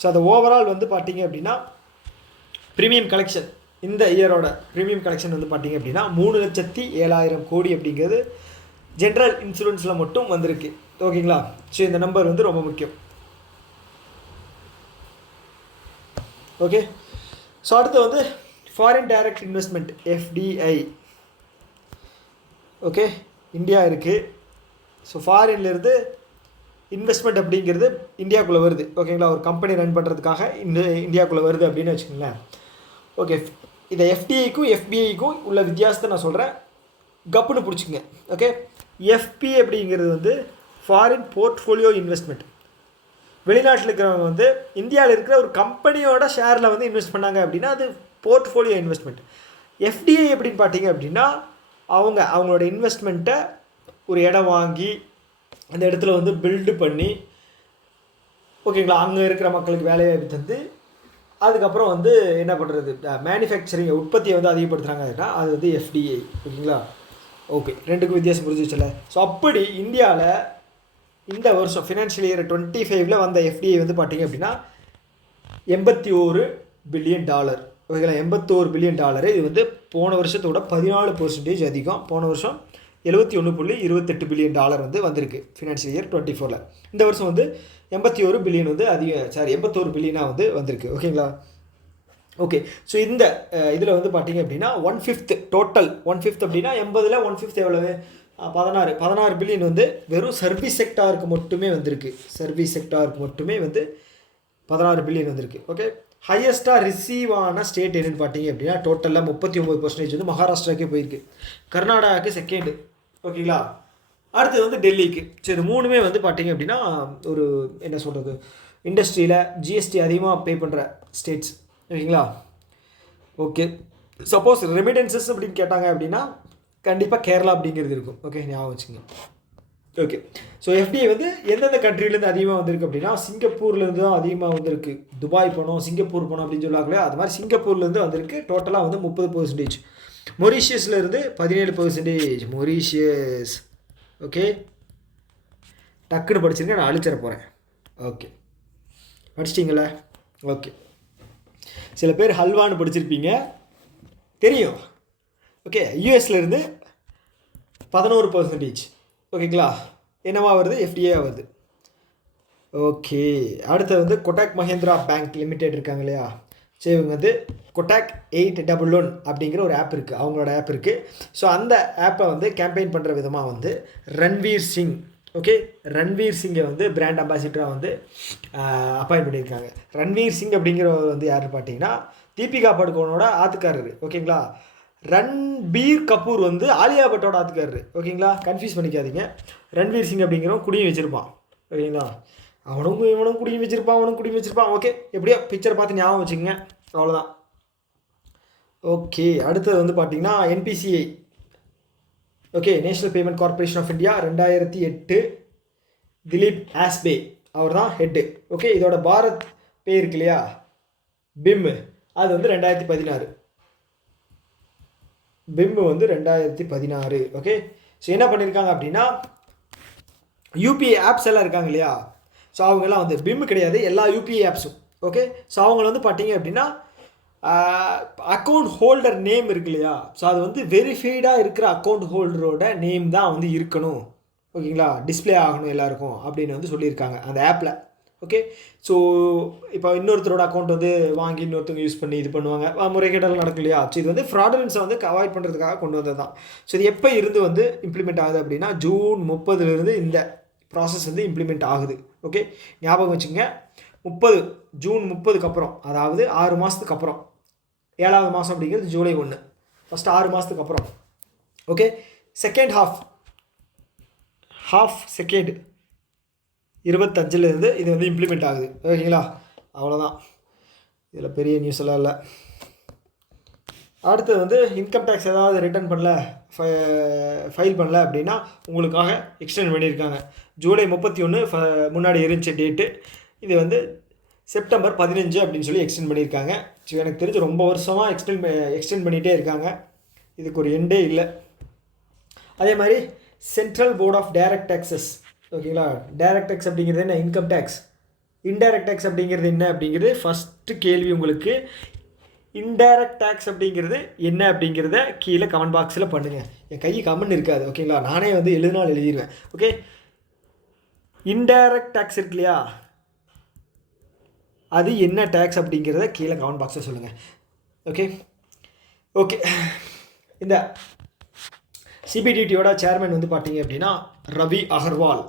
ஸோ அது ஓவரால் வந்து பார்த்தீங்க அப்படின்னா ப்ரீமியம் கலெக்ஷன் இந்த இயரோட ப்ரீமியம் கலெக்ஷன் வந்து பார்த்தீங்க அப்படின்னா 3,07,000 கோடி அப்படிங்கிறது ஜென்ரல் இன்சூரன்ஸில் மட்டும் வந்திருக்கு. ஓகேங்களா? ஸோ இந்த நம்பர் வந்து ரொம்ப முக்கியம். ஓகே ஸோ அடுத்து வந்து foreign direct investment FDI okay, India இருக்குது. ஸோ ஃபாரின்லேருந்து இன்வெஸ்ட்மெண்ட் அப்படிங்கிறது இந்தியாவுக்குள்ளே வருது. ஓகேங்களா, ஒரு கம்பெனி ரன் பண்ணுறதுக்காக இந்தியாவுக்குள்ளே வருது அப்படின்னு வச்சுக்கோங்களேன். ஓகே, இதை எஃப்டிஐக்கும் எஃபிஐக்கும் உள்ள வித்தியாசத்தை நான் சொல்கிறேன், கப்புன்னு பிடிச்சிங்க. ஓகே, எஃபிஐ அப்படிங்கிறது வந்து ஃபாரின் போர்ட்ஃபோலியோ இன்வெஸ்ட்மெண்ட். வெளிநாட்டில் இருக்கிறவங்க வந்து இந்தியாவில் இருக்கிற ஒரு கம்பெனியோட ஷேரில் வந்து இன்வெஸ்ட் பண்ணாங்க அப்படின்னா அது போர்ட்ஃபோலியோ இன்வெஸ்ட்மெண்ட். எஃப்டிஐ எப்படின்னு பார்த்தீங்க அப்படின்னா அவங்களோட இன்வெஸ்ட்மெண்ட்டை ஒரு இடம் வாங்கி அந்த இடத்துல வந்து பில்டு பண்ணி, ஓகேங்களா, அங்கே இருக்கிற மக்களுக்கு வேலைவாய்ப்பு தந்து அதுக்கப்புறம் வந்து என்ன பண்ணுறது, மேனுஃபேக்சரிங் உற்பத்தியை வந்து அதிகப்படுத்துகிறாங்க அப்படின்னா அது வந்து எஃப்டிஐ. ஓகேங்களா, ஓகே, ரெண்டுக்கும் வித்தியாசம் புரிஞ்சிச்சுல. ஸோ அப்படி இந்தியாவில் இந்த வருஷம் ஃபினான்ஷியல் இயர் 25 வந்த எஃப்டிஐ வந்து பார்த்தீங்க அப்படின்னா $81 பில்லியன். ஓகேங்களா, $81 பில்லியன். இது வந்து போன வருஷத்தோட 14% அதிகம். போன வருஷம் $71.28 பில்லியன் வந்து வந்திருக்கு ஃபினான்ஷியல் இயர் 24. இந்த வருஷம் வந்து 81 பில்லியன் வந்து அதிகம், 81 பில்லியனாக வந்து வந்திருக்கு. ஓகேங்களா, ஓகே. ஸோ இந்த இதில் வந்து பார்த்தீங்க அப்படின்னா 1/5 டோட்டல் 1/5 அப்படின்னா 80ல் 1/5 எவ்வளவு, 16 பில்லியன் வந்து வெறும் சர்வீஸ் செக்டாருக்கு மட்டுமே வந்திருக்கு. சர்வீஸ் செக்டாருக்கு மட்டுமே வந்து 16 பில்லியன் வந்திருக்கு. ஓகே, ஹையஸ்ட்டாக ரிசீவ் ஆன ஸ்டேட் என்னென்னு பார்த்தீங்க அப்படின்னா டோட்டலில் 39% வந்து மகாராஷ்டிராக்கே போயிருக்கு. கர்நாடகாவுக்கு செகண்டு. ஓகேங்களா, அடுத்தது வந்து டெல்லிக்கு. சரி, மூணுமே வந்து பார்த்தீங்க அப்படின்னா ஒரு என்ன சொல்கிறது, இண்டஸ்ட்ரியில் ஜிஎஸ்டி அதிகமாக பே பண்ணுற ஸ்டேட்ஸ். ஓகேங்களா, ஓகே. சப்போஸ் ரெமிடன்சஸ் அப்படின்னு கேட்டாங்க அப்படின்னா கண்டிப்பாக கேரளா அப்படிங்கிறது இருக்கும். ஓகே, ஞாபகம் வச்சுங்க. ஓகே, ஸோ எஃப்டிஐ வந்து எந்தெந்த கண்ட்ரிலேருந்து அதிகமாக வந்திருக்கு அப்படின்னா சிங்கப்பூர்லேருந்து தான் அதிகமாக வந்திருக்கு. துபாய் போனோம், சிங்கப்பூர் போனோம் அப்படின்னு சொல்லுவாங்களே, அது மாதிரி சிங்கப்பூர்லேருந்து வந்திருக்கு. டோட்டலாக வந்து 30%. மொரீஷியஸ்லேருந்து 17%. மொரீஷியஸ். ஓகே, டக்குன்னு படிச்சிருங்க, நான் அழிச்சிட போகிறேன். ஓகே, படிச்சிட்டிங்களா? ஓகே, சில பேர் ஹல்வான்னு படிச்சிருப்பீங்க, தெரியும். ஓகே, யூஎஸ்லேருந்து 11%. ஓகேங்களா, என்னவா வருது, எஃப்டிஏ வருது. ஓகே, அடுத்து வந்து கொட்டாக் மஹேந்திரா பேங்க் லிமிடெட் இருக்காங்க இல்லையா, ஸோ இவங்க வந்து கொட்டாக் 811 அப்படிங்கிற ஒரு ஆப் இருக்குது, அவங்களோட ஆப் இருக்குது. ஸோ அந்த ஆப்பை வந்து கேம்பெயின் பண்ணுற விதமாக வந்து ரன்வீர் சிங், ஓகே, ரன்வீர் சிங்கை வந்து பிராண்ட் அம்பாசிடராக வந்து அப்பாயின்ட் பண்ணியிருக்காங்க. ரன்வீர் சிங் அப்படிங்கிறவர் வந்து யாருன்னு பார்த்தீங்கன்னா தீபிகா படுகோனோட ஆத்துக்காரரு. ஓகேங்களா, ரன்பீர் கபூர் வந்து ஆலியா பட்டோட ஆத்துக்காரரு. ஓகேங்களா, கன்ஃபியூஸ் பண்ணிக்காதீங்க. ரன்வீர் சிங் அப்படிங்கிறவன் குடியும் வச்சுருப்பான். ஓகேங்களா, இவனும் குடியும் வச்சுருப்பான். ஓகே, எப்படியோ பிக்சரை பார்த்து ஞாபகம் வச்சுக்கோங்க, அவ்வளோதான். ஓகே, அடுத்தது வந்து பார்த்தீங்கன்னா NPCI. Okay, national payment corporation of India 2008 Dilip Asbe அவர் தான் ஹெட்டு. ஓகே, இதோட பாரத் பே இருக்கு இல்லையா, பிம், அது வந்து 2016. பிம் வந்து 2016. ஓகே, ஸோ என்ன பண்ணியிருக்காங்க அப்படின்னா யூபிஐ ஆப்ஸ் எல்லாம் இருக்காங்க இல்லையா, ஸோ அவங்கெல்லாம் வந்து பிம் கிடையாது, எல்லா யூபிஐ ஆப்ஸும். ஓகே, ஸோ அவங்கள வந்து பார்த்தீங்க அப்படின்னா அக்கௌண்ட் ஹோல்டர் நேம் இருக்கு இல்லையா, ஸோ அது வந்து வெரிஃபைடாக இருக்கிற அக்கௌண்ட் ஹோல்டரோட நேம் தான் வந்து இருக்கணும். ஓகேங்களா, டிஸ்பிளே ஆகணும் எல்லாருக்கும் அப்படின்னு வந்து சொல்லியிருக்காங்க அந்த ஆப்பில். ஓகே, ஸோ இப்போ இன்னொருத்தரோட அக்கௌண்ட் வந்து வாங்கி இன்னொருத்தவங்க யூஸ் பண்ணி இது பண்ணுவாங்க, முறைகேடெல்லாம் நடக்கும் இல்லையா. ஸோ இது வந்து ஃப்ராடுலன்ஸை வந்து அவாய்ட் பண்ணுறதுக்காக கொண்டு வந்தது தான். ஸோ இது எப்போ இருந்து வந்து இம்ப்ளிமெண்ட் ஆகுது அப்படின்னா June 30 இந்த ப்ராசஸ் வந்து இம்ப்ளிமெண்ட் ஆகுது. ஓகே, ஞாபகம் வச்சுங்க, June 30 அப்புறம், அதாவது 6 மாதத்துக்கு அப்புறம், 7வது மாதம் அப்படிங்கிறது July 1, ஃபஸ்ட்டு 6 மாதத்துக்கு அப்புறம். ஓகே, செகண்ட் ஹாஃப் செகண்ட் 25 இது வந்து இம்ப்ளிமெண்ட் ஆகுது. ஓகேங்களா, அவ்வளோதான், இதில் பெரிய நியூஸ் எல்லாம் இல்லை. அடுத்து வந்து இன்கம் டேக்ஸ் ஏதாவது ரிட்டர்ன் பண்ணல, ஃபைல் பண்ணல அப்படின்னா உங்களுக்காக எக்ஸ்டெண்ட் பண்ணியிருக்காங்க. July 31 முன்னாடி இருந்துச்சு டேட்டு, இது வந்து September 15 அப்படின்னு சொல்லி எக்ஸ்டெண்ட் பண்ணியிருக்காங்க. ஸோ எனக்கு தெரிஞ்சு ரொம்ப வருஷமாக எக்ஸ்டெண்ட் பண்ணிகிட்டே இருக்காங்க, இதுக்கு ஒரு எண்டே இல்லை. அதே மாதிரி central board of direct taxes. ஓகேங்களா, டைரக்ட் டேக்ஸ் அப்படிங்கிறது என்ன, இன்கம் டேக்ஸ். இன்டைரக்ட் டேக்ஸ் அப்படிங்கிறது என்ன அப்படிங்கிறது ஃபஸ்ட்டு கேள்வி உங்களுக்கு. இன்டைரக்ட் டேக்ஸ் அப்படிங்கிறது என்ன அப்படிங்கிறத கீழே கமெண்ட் பாக்ஸில் பண்ணுங்கள். என் கை கமெண்ட் இருக்காது. ஓகேங்களா, நானே வந்து எழுதினால் எழுதிடுவேன். ஓகே, இன்டைரக்ட் டேக்ஸ் இருக்கு இல்லையா, அது என்ன டேக்ஸ் அப்படிங்கிறத கீழே கமெண்ட் பாக்ஸில் சொல்லுங்கள். ஓகே, இந்த சிபிடிடியோட சேர்மன் வந்து பார்த்தீங்க அப்படின்னா ரவி அகர்வால்.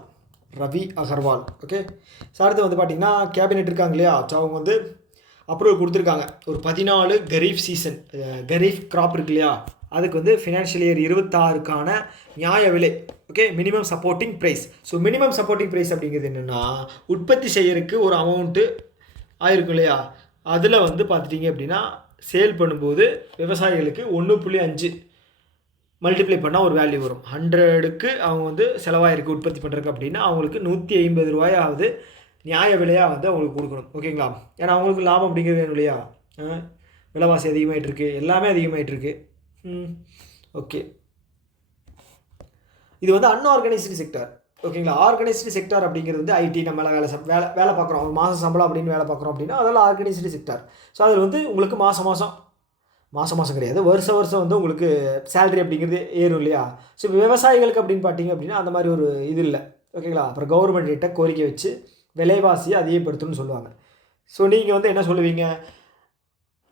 ஓகே, ஸோ அடுத்து வந்து பார்த்தீங்கன்னா கேபினெட் இருக்காங்க இல்லையா, ஸோ அவங்க வந்து அப்ரூவல் கொடுத்துருக்காங்க. ஒரு 14 கரீஃப் கிராப் இருக்கு இல்லையா, அதுக்கு வந்து ஃபினான்ஷியல் இயர் 26க்கான நியாய விலை. Okay, minimum supporting price. So minimum supporting price அப்படிங்கிறது என்னென்னா, உற்பத்தி செய்யறதுக்கு ஒரு அமௌண்ட்டு ஆயிருக்கும் இல்லையா, அதில் வந்து பார்த்துட்டிங்க அப்படின்னா சேல் பண்ணும்போது விவசாயிகளுக்கு 1.5 மல்டிப்ளை பண்ணால் ஒரு வேல்யூ வரும். 100க்கு அவங்க வந்து செலவாயிருக்கு உற்பத்தி பண்ணுறதுக்கு அப்படின்னா அவங்களுக்கு 150 ரூபாயாவது நியாய விலையாக வந்து அவங்களுக்கு கொடுக்கணும். ஓகேங்களா, ஏன்னா அவங்களுக்கு லாபம் அப்படிங்கிறது வேணும் இல்லையா, விலைவாசி அதிகமாகிட்டு இருக்கு, எல்லாமே அதிகமாகிட்டு இருக்கு. ஓகே, இது வந்து அன்ஆர்கனைஸ்டு செக்டார். ஓகேங்களா, ஆர்கனைஸ்டு செக்டார் அப்படிங்கிறது வந்து ஐடி, நம்ம வேலை பார்க்குறோம், ஒரு மாதம் சம்பளம் அப்படின்னு வேலை பார்க்குறோம் அப்படின்னா அதெல்லாம் ஆர்கனைஸ்டு செக்டார். ஸோ அதில் வந்து உங்களுக்கு மாதம் கிடையாது, வருஷம் வந்து உங்களுக்கு சேலரி அப்படிங்கிறது ஏறும் இல்லையா. ஸோ இப்போ விவசாயிகளுக்கு அப்படின்னு பார்த்தீங்க அப்படின்னா அந்த மாதிரி ஒரு இது இல்லை. ஓகேங்களா, அப்புறம் கவர்மெண்ட் கிட்ட கோரிக்கை வச்சு விலைவாசியை அதிகப்படுத்தணும்னு சொல்லுவாங்க. ஸோ நீங்கள் வந்து என்ன சொல்லுவீங்க,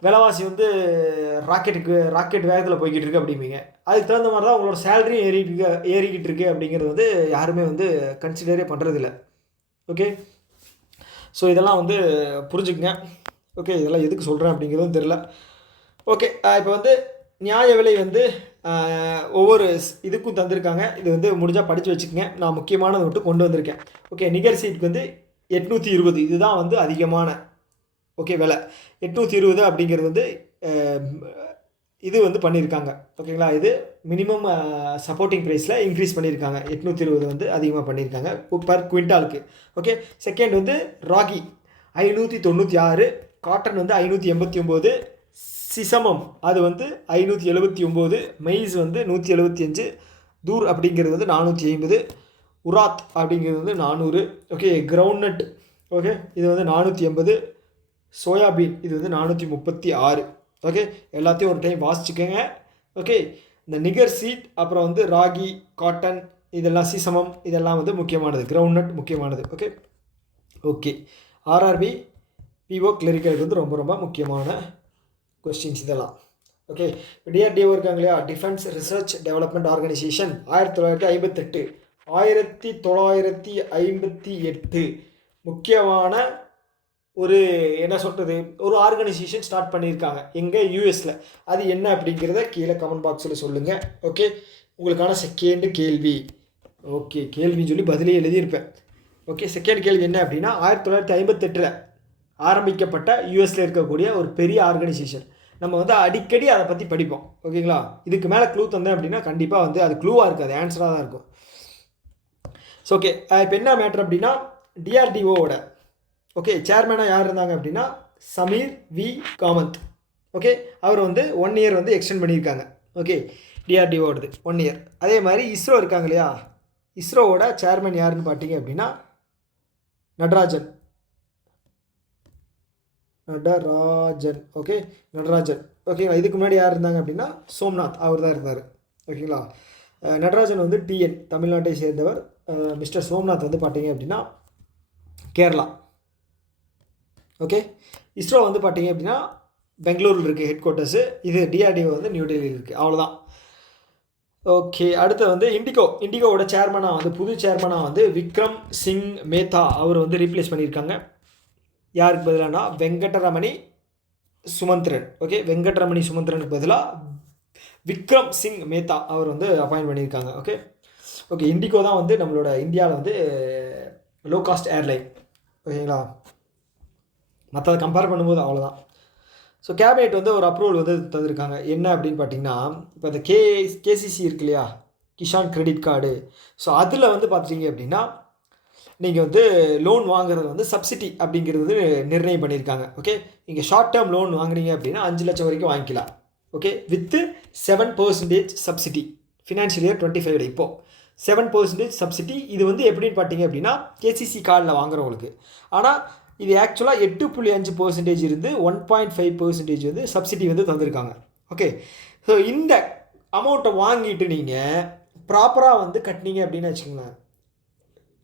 விலைவாசி வந்து ராக்கெட் வேகத்தில் போய்கிட்டு இருக்கு அப்படிம்பீங்க. அதுக்கு தகுந்த மாதிரி தான் உங்களோட சேலரி ஏறிக்கிட்டு இருக்கு அப்படிங்கிறது வந்து யாருமே வந்து கன்சிடரே பண்ணுறதில்ல. ஓகே, ஸோ இதெல்லாம் வந்து புரிஞ்சுக்குங்க. ஓகே, இதெல்லாம் எதுக்கு சொல்கிறேன் அப்படிங்கிறதும் தெரில. ஓகே, இப்போ வந்து நியாய விலை வந்து ஒவ்வொரு இதுக்கும் தந்திருக்காங்க. இது வந்து முடிஞ்சால் படித்து வச்சுக்கோங்க, நான் முக்கியமானதை மட்டும் கொண்டு வந்திருக்கேன். ஓகே, நிகர் சீட்டுக்கு வந்து 820, இதுதான் வந்து அதிகமான ஓகே விலை. 820 அப்படிங்கிறது வந்து இது வந்து பண்ணியிருக்காங்க. ஓகேங்களா, இது மினிமம் சப்போர்ட்டிங் ப்ரைஸில் இன்க்ரீஸ் பண்ணியிருக்காங்க. 820 வந்து அதிகமாக பண்ணியிருக்காங்க பர் குவிண்டாலுக்கு. ஓகே, செகண்ட் வந்து ராகி 596, காட்டன் வந்து 589, சிசமம் அது வந்து 579, மெய்ஸ் வந்து 175, தூர் அப்படிங்கிறது வந்து 450, உராத் அப்படிங்கிறது வந்து 400. ஓகே, கிரவுண்ட்நட் ஓகே இது வந்து 480, சோயாபீன் இது வந்து 436. ஓகே, எல்லாத்தையும் ஒரு டைம் வாசிச்சுக்கோங்க. ஓகே, இந்த நிகர் சீட், அப்புறம் வந்து ராகி, காட்டன், இதெல்லாம் சிசமம், இதெல்லாம் வந்து முக்கியமானது. கிரவுண்ட்நட் முக்கியமானது. ஓகே ஓகே ஆர்ஆர்பி, பிஓ, கிளரிக்கலுக்கு வந்து ரொம்ப ரொம்ப முக்கியமான கொஸ்டின்ஸ் இதெல்லாம். ஓகே, இப்போ டிஆர்டிஓ இருக்காங்க இல்லையா, டிஃபென்ஸ் ரிசர்ச் டெவலப்மெண்ட் ஆர்கனைசேஷன் 1958 1958 முக்கியமான ஒரு என்ன சொல்கிறது ஒரு ஆர்கனைசேஷன் ஸ்டார்ட் பண்ணியிருக்காங்க எங்கே, யூஎஸில். அது என்ன அப்படிங்கிறத கீழே கமெண்ட் பாக்ஸில் சொல்லுங்கள். ஓகே, உங்களுக்கான செகண்ட் கேள்வி. ஓகே, கேள்வின்னு சொல்லி பதிலே எழுதியிருப்பேன். ஓகே, செகண்ட் கேள்வி என்ன அப்படின்னா, 1958 ஆரம்பிக்கப்பட்ட யூஎஸில் இருக்கக்கூடிய ஒரு பெரிய ஆர்கனைசேஷன். நம்ம வந்து அடிக்கடி அதை பற்றி படிப்போம். ஓகேங்களா, இதுக்கு மேலே க்ளூ தந்தேன் அப்படின்னா கண்டிப்பாக வந்து அது க்ளூவாக இருக்காது, ஆன்சராக தான் இருக்கும். ஸோ ஓகே, இப்போ என்ன மேட்ரு அப்படின்னா, டிஆர்டிஓவோட ஓகே சேர்மேனாக யார் இருந்தாங்க அப்படின்னா சமீர் வி காமத். ஓகே, அவர் வந்து 1 இயர் வந்து எக்ஸ்டெண்ட் பண்ணியிருக்காங்க. ஓகே, டிஆர்டிஓடது 1 இயர். அதே மாதிரி இஸ்ரோ இருக்காங்க இல்லையா, இஸ்ரோவோட சேர்மேன் யாருன்னு பார்த்தீங்க அப்படின்னா நடராஜன். ஓகே, நடராஜன். ஓகேங்களா, இதுக்கு முன்னாடி யார் இருந்தாங்க அப்படின்னா சோம்நாத், அவர் தான் இருந்தார். ஓகேங்களா, நடராஜன் வந்து டிஎன் தமிழ்நாட்டை சேர்ந்தவர். மிஸ்டர் சோம்நாத் வந்து பார்த்தீங்க அப்படின்னா கேரளா. ஓகே, இஸ்ரோ வந்து பார்த்தீங்க அப்படின்னா பெங்களூரில் இருக்குது ஹெட் குவார்ட்டர்ஸு. இது டிஆர்டிஓ வந்து நியூ டெல்லியில் இருக்குது. அவ்வளோதான். ஓகே, அடுத்து வந்து இண்டிகோவோட சேர்மனாக வந்து புது சேர்மனாக வந்து விக்ரம் சிங் மேத்தா அவர் வந்து ரீப்ளேஸ் பண்ணியிருக்காங்க. யாருக்கு பதிலானா வெங்கடரமணி சுமந்திரன். ஓகே, வெங்கடரமணி சுமந்திரனுக்கு பதிலாக விக்ரம் சிங் மேத்தா அவர் வந்து அப்பாயின்ட் பண்ணியிருக்காங்க. ஓகே ஓகே இண்டிகோ தான் வந்து நம்மளோட இந்தியாவில் வந்து லோ காஸ்ட் ஏர்லைன். ஓகேங்களா, மற்றதை கம்பேர் பண்ணும்போது அவ்வளோதான். ஸோ கேபினெட் வந்து ஒரு அப்ரூவல் வந்து தந்திருக்காங்க. என்ன அப்படின்னு பார்த்தீங்கன்னா, இப்போ இந்த கேசிசி இருக்கு இல்லையா, கிஷான் கிரெடிட் கார்டு. ஸோ அதில் வந்து பார்த்துட்டிங்க அப்படின்னா நீங்கள் வந்து லோன் வாங்குறது வந்து சப்சிடி அப்படிங்கிறது வந்து நிர்ணயம் பண்ணியிருக்காங்க. ஓகே, நீங்கள் ஷார்ட் டேர்ம் லோன் வாங்குனீங்க அப்படின்னா 5 லட்சம் வரைக்கும் வாங்கிக்கலாம். Okay, with 7% subsidy. Financial year 25 இப்போது 7% சப்சிடி. இது வந்து எப்படின்னு பார்த்தீங்க அப்படின்னா கேசிசி கார்டில் வாங்குறவங்களுக்கு. ஆனால் இது ஆக்சுவலாக 8.5% இருந்து 1.5% வந்து சப்சிடி வந்து தந்திருக்காங்க. ஓகே, ஸோ இந்த அமௌண்ட்டை வாங்கிட்டு நீங்கள் ப்ராப்பராக வந்து கட்டினீங்க அப்படின்னு வச்சுக்கோங்களேன்,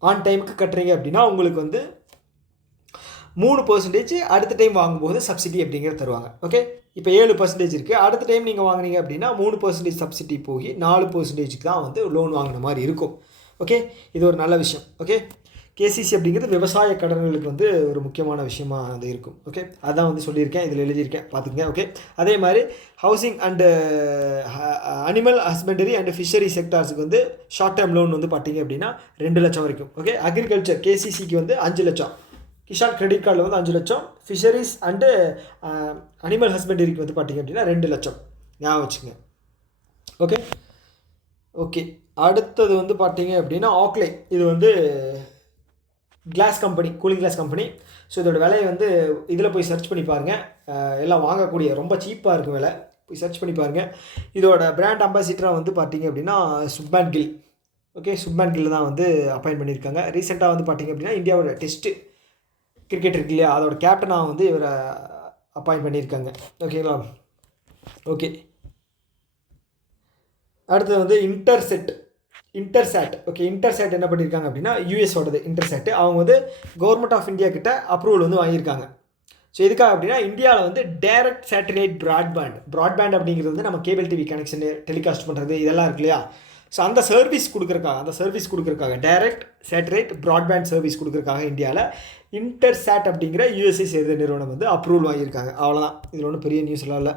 ஆன் டைமுக்கு கட்டுறீங்க அப்படின்னா உங்களுக்கு வந்து 3% அடுத்த டைம் வாங்கும்போது சப்சிடி அப்படிங்கிறது தருவாங்க. ஓகே, இப்போ 7% இருக்குது. அடுத்த டைம் நீங்கள் வாங்குனீங்க அப்படின்னா 3% சப்சிடி போய் 4%க்கு தான் வந்து லோன் வாங்கின மாதிரி இருக்கும். ஓகே, இது ஒரு நல்ல விஷயம். ஓகே, கேசிசி அப்படிங்கிறது விவசாய கடன்களுக்கு வந்து ஒரு முக்கியமான விஷயமா அது இருக்கும். ஓகே, அதான் வந்து சொல்லியிருக்கேன், இதில் எழுதியிருக்கேன், பார்த்துங்க. ஓகே, அதே மாதிரி housing and animal husbandry and fishery செக்டார்ஸுக்கு வந்து ஷார்ட் டேர்ம் லோன் வந்து பார்த்தீங்க அப்படின்னா 2 லட்சம் வரைக்கும். ஓகே, அக்ரிகல்ச்சர் கேசிசிக்கு வந்து 5 லட்சம், கிஷான் கிரெடிட் கார்டில் வந்து 5 லட்சம், ஃபிஷரிஸ் அண்டு அனிமல் ஹஸ்பண்டரிக்கு வந்து பார்த்தீங்க அப்படின்னா 2 லட்சம். ஞாபகம் வச்சுங்க. ஓகே ஓகே அடுத்தது வந்து பார்த்தீங்க அப்படின்னா ஆக்லே. இது வந்து glass company, cooling glass company. So இதோட விலையை வந்து இதில் போய் சர்ச் பண்ணி பாருங்கள். எல்லாம் வாங்கக்கூடிய ரொம்ப சீப்பாக இருக்கும் விலை, போய் சர்ச் பண்ணி பாருங்கள். இதோட பிராண்ட் அம்பாசிடராக வந்து பார்த்தீங்க அப்படின்னா Shubman kill. Okay, Shubman kill தான் வந்து அப்பாயின்ட் பண்ணியிருக்காங்க. ரீசெண்டாக வந்து பார்த்தீங்க அப்படின்னா இந்தியாவோட டெஸ்ட்டு கிரிக்கெட் இருக்கு இல்லையா, அதோட கேப்டனாக வந்து இவரை அப்பாயின்ட் பண்ணியிருக்காங்க. ஓகேங்களா. ஓகே, அடுத்தது வந்து இன்டர்சாட். ஓகே, இன்டர்சாட் என்ன பண்ணியிருக்காங்க அப்படின்னா யூஎஸோடது இன்டர்சாட். அவங்க வந்து கவர்மெண்ட் ஆஃப் இந்தியா கிட்ட அப்ரூவல் வந்து வாங்கியிருக்காங்க. ஸோ எதுக்காக அப்படின்னா இந்தியாவில் வந்து டைரக்ட் சேட்டலைட் ப்ராட்பேண்ட் அப்படிங்கிறது வந்து நம்ம கேபிள் டிவி கனெக்ஷன் டெலிகாஸ்ட் பண்ணுறது இதெல்லாம் இருக்கு இல்லையா. ஸோ அந்த சர்வீஸ் கொடுக்குறக்காக டைரக்ட் சேட்டலைட் ப்ராட்பேண்ட் சர்வீஸ் கொடுக்குறக்காக இந்தியாவில் இன்டர்சாட் அப்படிங்கிற யூஎஸ்ஐ சேர்ந்த நிறுவனம் வந்து அப்ரூவல் வாங்கியிருக்காங்க. அவ்வளோதான், இதில் ஒன்றும் பெரிய நியூஸ்லாம் இல்லை.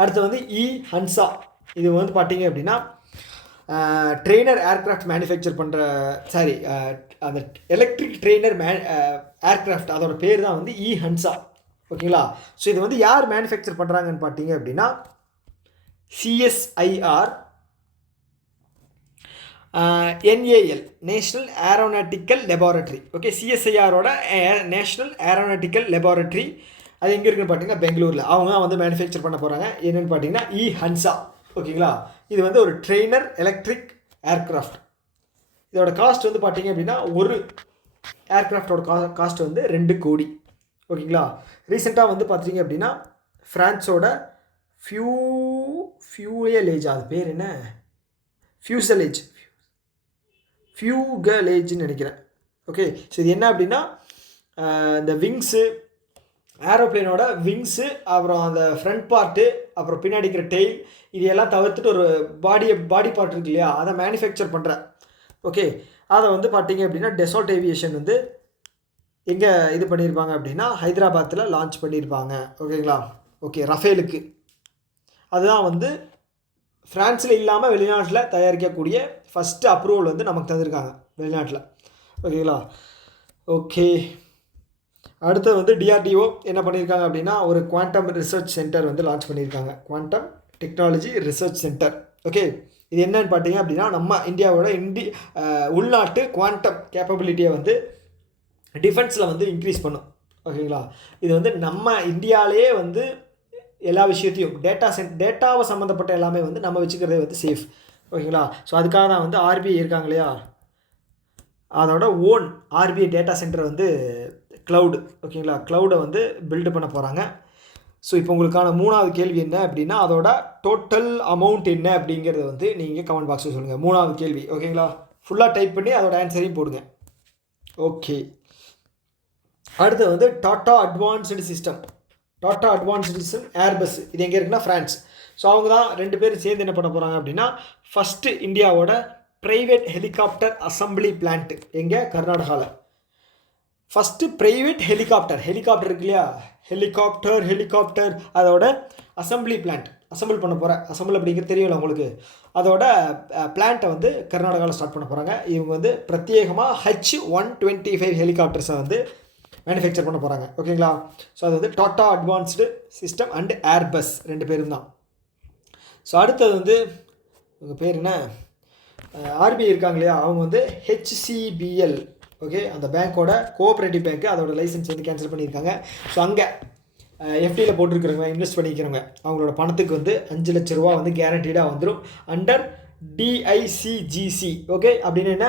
அடுத்து வந்து ஹன்சா. இது வந்து பார்த்தீங்க அப்படின்னா ட்ரெயினர் ஏர்க்ராஃப்ட் மேனுஃபேக்சர் பண்ணுற அந்த எலக்ட்ரிக் ட்ரெயினர் ஏர்க்ராஃப்ட், அதோட பேர் தான் வந்து ஹன்சா. ஓகேங்களா. ஸோ இது வந்து யார் மேனுஃபேக்சர் பண்ணுறாங்கன்னு பார்த்தீங்க அப்படின்னா CSIR NAL national aeronautical laboratory. Okay, சிஎஸ்ஐஆரோட நேஷ்னல் ஏரோநாட்டிக்கல் லெபார்ட்டரி. அது எங்கே இருக்குன்னு பார்த்தீங்கன்னா பெங்களூரில். அவங்க தான் வந்து மேனுஃபேக்சர் பண்ண போகிறாங்க. என்னென்னு பார்த்தீங்கன்னா ஹன்சா. ஓகேங்களா. இது வந்து ஒரு ட்ரெயினர் எலக்ட்ரிக் ஏர்க்ராஃப்ட். இதோட காஸ்ட் வந்து பார்த்தீங்க அப்படின்னா ஒரு ஏர்க்ராஃப்டோட காஸ்ட் வந்து 2 கோடி. ஓகேங்களா. ரீசெண்டாக வந்து பார்த்தீங்க அப்படின்னா ஃப்ரான்ஸோட ஃபியூயலேஜ், அது பேர் என்ன, ஃபியூகலேஜ்னு நினைக்கிறேன். ஓகே, ஸோ இது என்ன அப்படின்னா இந்த விங்ஸு, ஏரோப்ளேனோட விங்ஸு, அப்புறம் அந்த ஃப்ரண்ட் பார்ட்டு, அப்புறம் பின்னாடி இருக்கிற டெயில், இது எல்லாம் தவிர்த்துட்டு ஒரு பாடி பார்ட் இருக்கு இல்லையா, அதை மேனுஃபேக்சர் பண்ணுறேன். ஓகே, அதை வந்து பார்த்தீங்க அப்படின்னா டெசால்ட் ஏவியேஷன் வந்து எங்கே இது பண்ணியிருப்பாங்க அப்படின்னா ஹைதராபாத்தில் லான்ச் பண்ணியிருப்பாங்க. ஓகேங்களா. ஓகே, ரஃபேலுக்கு அதுதான் வந்து ஃப்ரான்ஸில் இல்லாமல் வெளிநாட்டில் தயாரிக்கக்கூடிய ஃபஸ்ட்டு அப்ரூவல் வந்து நமக்கு தந்திருக்காங்க வெளிநாட்டில். ஓகேங்களா. ஓகே, அடுத்து வந்து டிஆர்டிஓ என்ன பண்ணியிருக்காங்க அப்படின்னா ஒரு குவாண்டம் ரிசர்ச் சென்டர் வந்து லான்ச் பண்ணியிருக்காங்க, quantum technology research centre. Okay, இது என்னன்னு பார்த்தீங்க அப்படின்னா நம்ம இந்தியாவோட உள்நாட்டு குவாண்டம் கேப்பபிலிட்டியை வந்து டிஃபென்ஸில் வந்து இன்க்ரீஸ் பண்ணும். ஓகேங்களா. இது வந்து நம்ம இந்தியாவிலேயே வந்து எல்லா விஷயத்தையும் டேட்டாவை சம்மந்தப்பட்ட எல்லாமே வந்து நம்ம வச்சுக்கிறதே வந்து சேஃப். ஓகேங்களா. ஸோ அதுக்காக தான் வந்து ஆர்பிஐ இருக்காங்க இல்லையா, அதோட ஓன் ஆர்பிஐ டேட்டா சென்டர் வந்து க்ளவுடு. ஓகேங்களா, க்ளவுடை வந்து பில்டு பண்ண போகிறாங்க. ஸோ இப்போ உங்களுக்கான 3வது கேள்வி என்ன அப்படின்னா அதோட டோட்டல் அமௌண்ட் என்ன அப்படிங்கிறத வந்து நீங்கள் கமெண்ட் பாக்ஸில் சொல்லுங்கள். 3வது கேள்வி. ஓகேங்களா, ஃபுல்லாக டைப் பண்ணி அதோட ஆன்சரையும் போடுங்க. ஓகே, அடுத்து வந்து டாட்டா அட்வான்ஸ்டு சிஸ்டம் ஏர்பஸ். இது எங்கே இருக்குன்னா ஃப்ரான்ஸ். ஸோ அவங்க தான் 2 பேரும் சேர்ந்து என்ன பண்ண போகிறாங்க அப்படின்னா ஃபஸ்ட்டு இந்தியாவோட ப்ரைவேட் ஹெலிகாப்டர் அசம்பிளி பிளான்ட் எங்கே, கர்நாடகாவில். ஃபஸ்ட்டு ப்ரைவேட் ஹெலிகாப்டர் இருக்கு இல்லையா, ஹெலிகாப்டர் அதோட அசம்பிளி பிளான்ட் அசம்பிள் பண்ண போகிறேன். அசம்பிள் அப்படிங்கிறது தெரியல உங்களுக்கு. அதோட பிளான்ட்டை வந்து கர்நாடகாவில் ஸ்டார்ட் பண்ண போகிறாங்க. இவங்க வந்து பிரத்யேகமாக H125 ஹெலிகாப்டர்ஸை வந்து மேனுஃபேக்சர் பண்ண போகிறாங்க. ஓகேங்களா. ஸோ அது வந்து tata advanced system and Airbus 2 பேரும் தான். ஸோ அடுத்தது வந்து உங்கள் பேர் என்ன, ஆர்பிஐ இருக்காங்க இல்லையா, அவங்க வந்து HCBL. ஓகே, அந்த பேங்க்கோட கோஆப்ரேட்டிவ் பேங்க்கு, அதோட லைசன்ஸ் வந்து கேன்சல் பண்ணியிருக்காங்க. ஸோ அங்கே எஃப்டியில் போட்டிருக்கிறவங்க இன்வெஸ்ட் பண்ணிக்கிறவங்க அவங்களோட பணத்துக்கு வந்து 5 லட்ச ரூபா வந்து கேரண்டீடாக வந்துடும் அண்டர் DICGC. ஓகே, அப்படின்னு என்ன,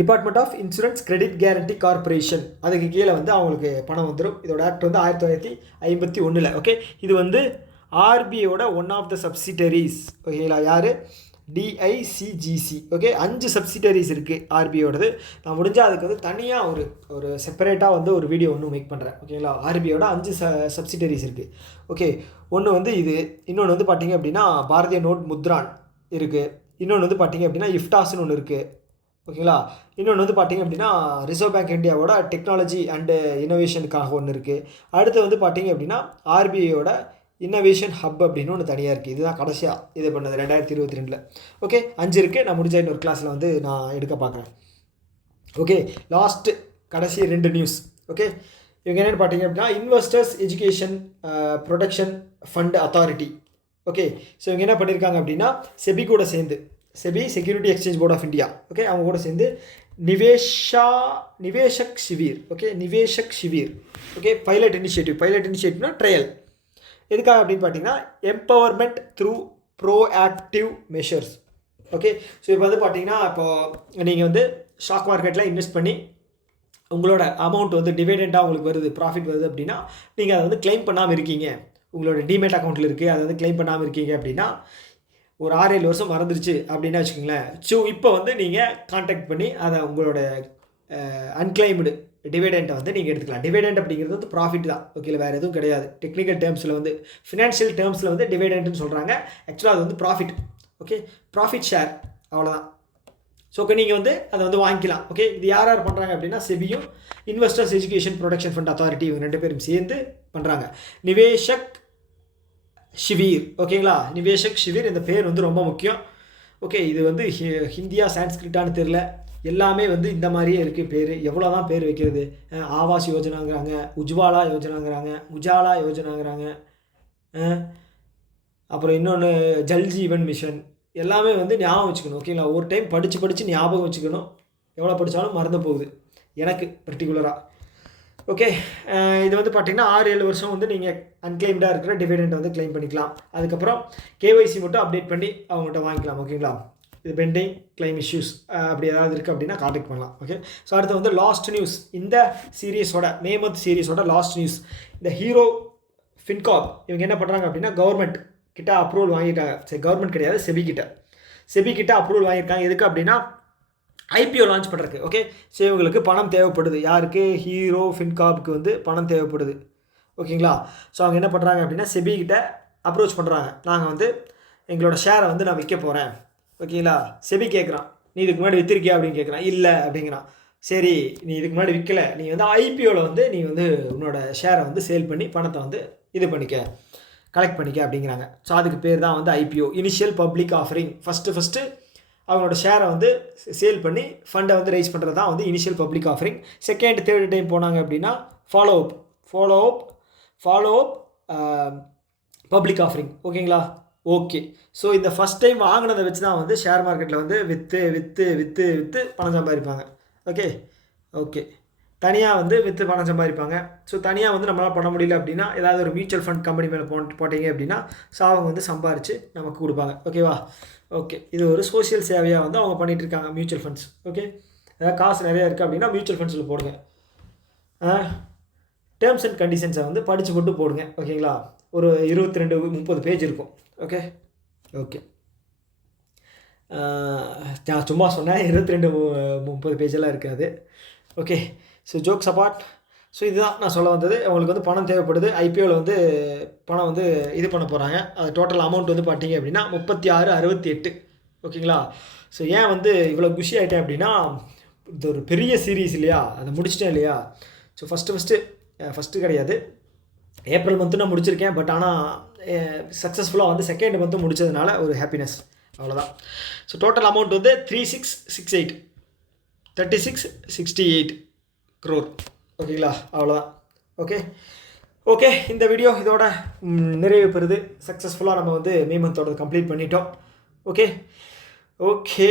department of insurance credit guarantee corporation. அதுக்கு கீழே வந்து அவங்களுக்கு பணம் வந்துடும். இதோட ஆக்ட் வந்து 1951. ஓகே, இது வந்து ஆர்பிஐயோட ஒன் ஆஃப் த சப்சிடரிஸ். ஓகேங்களா. யார், டிஐசிஜிசி. ஓகே, 5 சப்சிடரிஸ் இருக்குது ஆர்பிஐயோடது. நான் முடிஞ்சால் அதுக்கு வந்து தனியாக ஒரு செப்பரேட்டாக வந்து ஒரு வீடியோ ஒன்று மேக் பண்ணுறேன். ஓகேங்களா, ஆர்பிஐயோட 5 சப்சிடரிஸ் இருக்குது. ஓகே, ஒன்று வந்து இது, இன்னொன்று வந்து பார்த்திங்க அப்படின்னா பாரதிய நோட் முத்ரான் இருக்குது, இன்னொன்று வந்து பார்த்திங்க அப்படின்னா இஃப்டாஸ்னு ஒன்று இருக்குது. ஓகேங்களா, இன்னொன்று வந்து பார்த்திங்க அப்படின்னா ரிசர்வ் பேங்க் இந்தியாவோட டெக்னாலஜி அண்டு இன்னோவேஷனுக்காக ஒன்று இருக்குது. அடுத்து வந்து பார்த்திங்க அப்படின்னா ஆர்பிஐயோட இன்னோவேஷன் ஹப் அப்படின்னு ஒன்று தனியாக இருக்குது. இதுதான் கடைசியாக இது பண்ணது 2022. ஓகே, 5 இருக்குது. நான் முடிஞ்ச இன்னொரு கிளாஸில் வந்து நான் எடுக்க பார்க்குறேன். ஓகே, லாஸ்ட்டு கடைசி 2 நியூஸ். ஓகே, இவங்க என்னென்னு பார்த்தீங்க அப்படின்னா investors education protection fund authority. Okay, so இவங்க என்ன பண்ணியிருக்காங்க அப்படின்னா செபி கூட சேர்ந்து, SEBI securities exchange board of India, okay, அவங்க கூட சேர்ந்து Niveshak Shivir, okay, Niveshak Shivir, okay, pilot இனிஷியேட்டிவ்னா ட்ரையல். எதுக்காக அப்படின்னு பார்த்தீங்கன்னா empowerment through proactive measures. Okay, so இப்போ வந்து பார்த்தீங்கன்னா இப்போது நீங்கள் வந்து ஸ்டாக் மார்க்கெட்டில் இன்வெஸ்ட் பண்ணி உங்களோட அமௌண்ட் வந்து டிவிடெண்டாக உங்களுக்கு வருது, ப்ராஃபிட் வருது அப்படின்னா நீங்கள் அதை வந்து கிளைம் பண்ணாமல் இருக்கீங்க, உங்களோட டிமேட் அக்கௌண்ட்டில் இருக்குது, அதை வந்து கிளைம் பண்ணாமல் இருக்கீங்க அப்படின்னா ஒரு 6-7 வருஷம் மறந்துருச்சு அப்படின்னா வச்சுக்கோங்களேன். ஸோ இப்போ வந்து நீங்கள் கான்டாக்ட் பண்ணி அதை உங்களோட அன்கிளைம்டு டிவிடெண்ட்டை வந்து நீங்கள் எடுத்துக்கலாம். டிவிடெண்ட் அப்படிங்கிறது வந்து ப்ராஃபிட் தான். ஓகே, வேறு எதுவும் கிடையாது. டெக்னிக்கல் டேர்ம்ஸில் வந்து ஃபினான்ஷியல் டேர்ம்ஸில் வந்து டிவிடெண்ட்னு சொல்கிறாங்க. ஆக்சுவலாக அது வந்து ப்ராஃபிட். ஓகே, ப்ராஃபிட் ஷேர், அவ்வளோதான். ஸோ நீங்கள் வந்து அதை வந்து வாங்கிக்கலாம். ஓகே, இது யார் யார் பண்ணுறாங்க அப்படின்னா செபியும் investors education protection fund authority இவங்க 2 பேரும் சேர்ந்து பண்ணுறாங்க. நிவேஷக் ஷிவீர். ஓகேங்களா, நிவேஷக் ஷிவீர் இந்த பேர் வந்து ரொம்ப முக்கியம். ஓகே, இது வந்து ஹிந்தியா சான்ஸ்கிரிட்டான்னு தெரில, எல்லாமே வந்து இந்த மாதிரியே இருக்குது பேர். எவ்வளோ தான் பேர் வைக்கிறது? ஆவாஸ் யோஜனாங்கிறாங்க, உஜ்வாலா யோஜனாங்கிறாங்க, அப்புறம் இன்னொன்று ஜல் ஜீவன் மிஷன். எல்லாமே வந்து ஞாபகம் வச்சுக்கணும். ஓகேங்களா, ஒரு டைம் படித்து ஞாபகம் வச்சுக்கணும். எவ்வளோ படித்தாலும் மறந்து போகுது எனக்கு பர்டிகுலராக. ஓகே, இது வந்து பார்த்திங்கன்னா 6-7 வருஷம் வந்து நீங்கள் அன்கிளைம்டாக இருக்கிற டிவிடெண்ட் வந்து கிளைம் பண்ணிக்கலாம். அதுக்கப்புறம் கேஒய்சி மட்டும் அப்டேட் பண்ணி அவங்கள்ட்ட வாங்கிக்கலாம். ஓகேங்களா, இது பெண்டிங் கிளைம் இஷ்யூஸ் அப்படி ஏதாவது இருக்குது அப்படின்னா கான்டாக்ட் பண்ணலாம். ஓகே, ஸோ அடுத்து வந்து லாஸ்ட் நியூஸ், இந்த சீரீஸோட மே மந்த் சீரீஸோட லாஸ்ட் நியூஸ். இந்த ஹீரோ ஃபின்கார்ப் இவங்க என்ன பண்ணுறாங்க அப்படின்னா கவர்மெண்ட் கிட்ட அப்ரூவல் வாங்கிட்டாங்க. சரி, கவர்மெண்ட் கிடையாது, செபி கிட்ட அப்ரூவல் வாங்கியிருக்காங்க. எதுக்கு அப்படின்னா ஐபிஓ லான்ச் பண்ணுறதுக்கு. ஓகே, ஸோ இவங்களுக்கு பணம் தேவைப்படுது. யாருக்கு? ஹீரோ ஃபின்கார்ப்புக்கு வந்து பணம் தேவைப்படுது. ஓகேங்களா, ஸோ அவங்க என்ன பண்ணுறாங்க அப்படின்னா செபி கிட்ட அப்ரோச் பண்ணுறாங்க. நாங்கள் வந்து எங்களோட ஷேரை வந்து நான் விற்க போகிறேன். ஓகேங்களா, செபி கேட்குறான், நீ இதுக்கு முன்னாடி விற்றுருக்கியா அப்படின்னு கேட்குறான். இல்லை அப்படிங்கிறான். சரி, நீ இதுக்கு முன்னாடி விற்கலை, நீ வந்து ஐபிஓவில் வந்து நீ வந்து உன்னோட ஷேரை வந்து சேல் பண்ணி பணத்தை வந்து இது பண்ணிக்க, கலெக்ட் பண்ணிக்க அப்படிங்கிறாங்க. ஸோ அதுக்கு பேர் தான் வந்து IPO, initial public offering. First அவங்களோட ஷேரை வந்து சேல் பண்ணி ஃபண்டை வந்து ரைஸ் பண்ணுறது தான் வந்து initial public offering. Second third time போனாங்க அப்படின்னா ஃபாலோ அப் பப்ளிக் ஆஃபரிங். ஓகேங்களா, ஓகே. ஸோ இந்த ஃபஸ்ட் டைம் வாங்கினதை வச்சு தான் வந்து ஷேர் மார்க்கெட்டில் வந்து விற்று பணம் சம்பாதிப்பாங்க. ஓகே, தனியாக வந்து விற்று பணம் சம்பாதிப்பாங்க. ஸோ தனியாக வந்து நம்மளால் பண்ண முடியல அப்படின்னா ஏதாவது ஒரு மியூச்சுவல் ஃபண்ட் கம்பெனி மேலே போட்டிங்க அப்படின்னா ஸோ அவங்க வந்து சம்பாரித்து நமக்கு கொடுப்பாங்க. ஓகேவா, ஓகே, இது ஒரு சோஷியல் சேவையாக வந்து அவங்க பண்ணிகிட்ருக்காங்க மியூச்சுவல் ஃபண்ட்ஸ். ஓகே, அதாவது காசு நிறையா இருக்குது அப்படின்னா மியூச்சுவல் ஃபண்ட்ஸில் போடுங்க. டேர்ம்ஸ் அண்ட் கண்டிஷன்ஸை வந்து படித்து போட்டு போடுங்க. ஓகேங்களா, ஒரு 22-30 பேஜ் இருக்கும். ஓகே, நான் சும்மா சொன்னேன், 22-30 பேஜெல்லாம் இருக்காது. Okay, so jokes apart. So இதுதான் நான் சொல்ல வந்தது. அவங்களுக்கு வந்து பணம் தேவைப்படுது. ஐபிஓவில் வந்து பணம் வந்து இது பண்ண போகிறாங்க. அது டோட்டல் அமௌண்ட் வந்து பார்த்தீங்க அப்படின்னா 3668. ஓகேங்களா, ஸோ ஏன் வந்து இவ்வளோ குஷி ஆகிட்டேன் அப்படின்னா இது ஒரு பெரிய சீரீஸ் இல்லையா, அதை முடிச்சிட்டேன் இல்லையா. ஸோ ஃபஸ்ட்டு கிடையாது, ஏப்ரல் மந்த்து நான் முடிச்சிருக்கேன். பட் ஆனால் சக்ஸஸ்ஃபுல்லாக வந்து செகண்ட் மந்த்து முடித்ததுனால ஒரு ஹாப்பினஸ், அவ்வளோதான். ஸோ டோட்டல் அமௌண்ட் வந்து 3668 crore. ஓகேங்களா, அவ்வளோதான். ஓகே, இந்த வீடியோ இதோட நிறைவு பெறுது. சக்ஸஸ்ஃபுல்லாக நம்ம வந்து மே மந்தோட கம்ப்ளீட் பண்ணிட்டோம். ஓகே,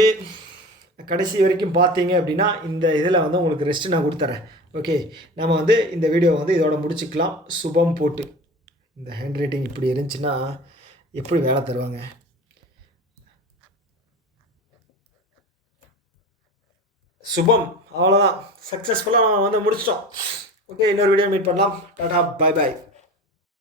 கடைசி வரைக்கும் பார்த்தீங்க அப்படின்னா இந்த இதில் வந்து உங்களுக்கு ரெஸ்ட்டு நான் கொடுத்துறேன். ஓகே, நம்ம வந்து இந்த வீடியோ வந்து இதோட முடிச்சுக்கலாம். சுபம் போட்டு, இந்த ஹேண்ட் ரைட்டிங் இப்படி இருந்துச்சுன்னா எப்படி வேலை தருவாங்க. சுபம், அவ்வளோதான். சக்ஸஸ்ஃபுல்லாக நம்ம வந்து முடிச்சிட்டோம். ஓகே, இன்னொரு வீடியோ மீட் பண்ணலாம். டாடா, பை.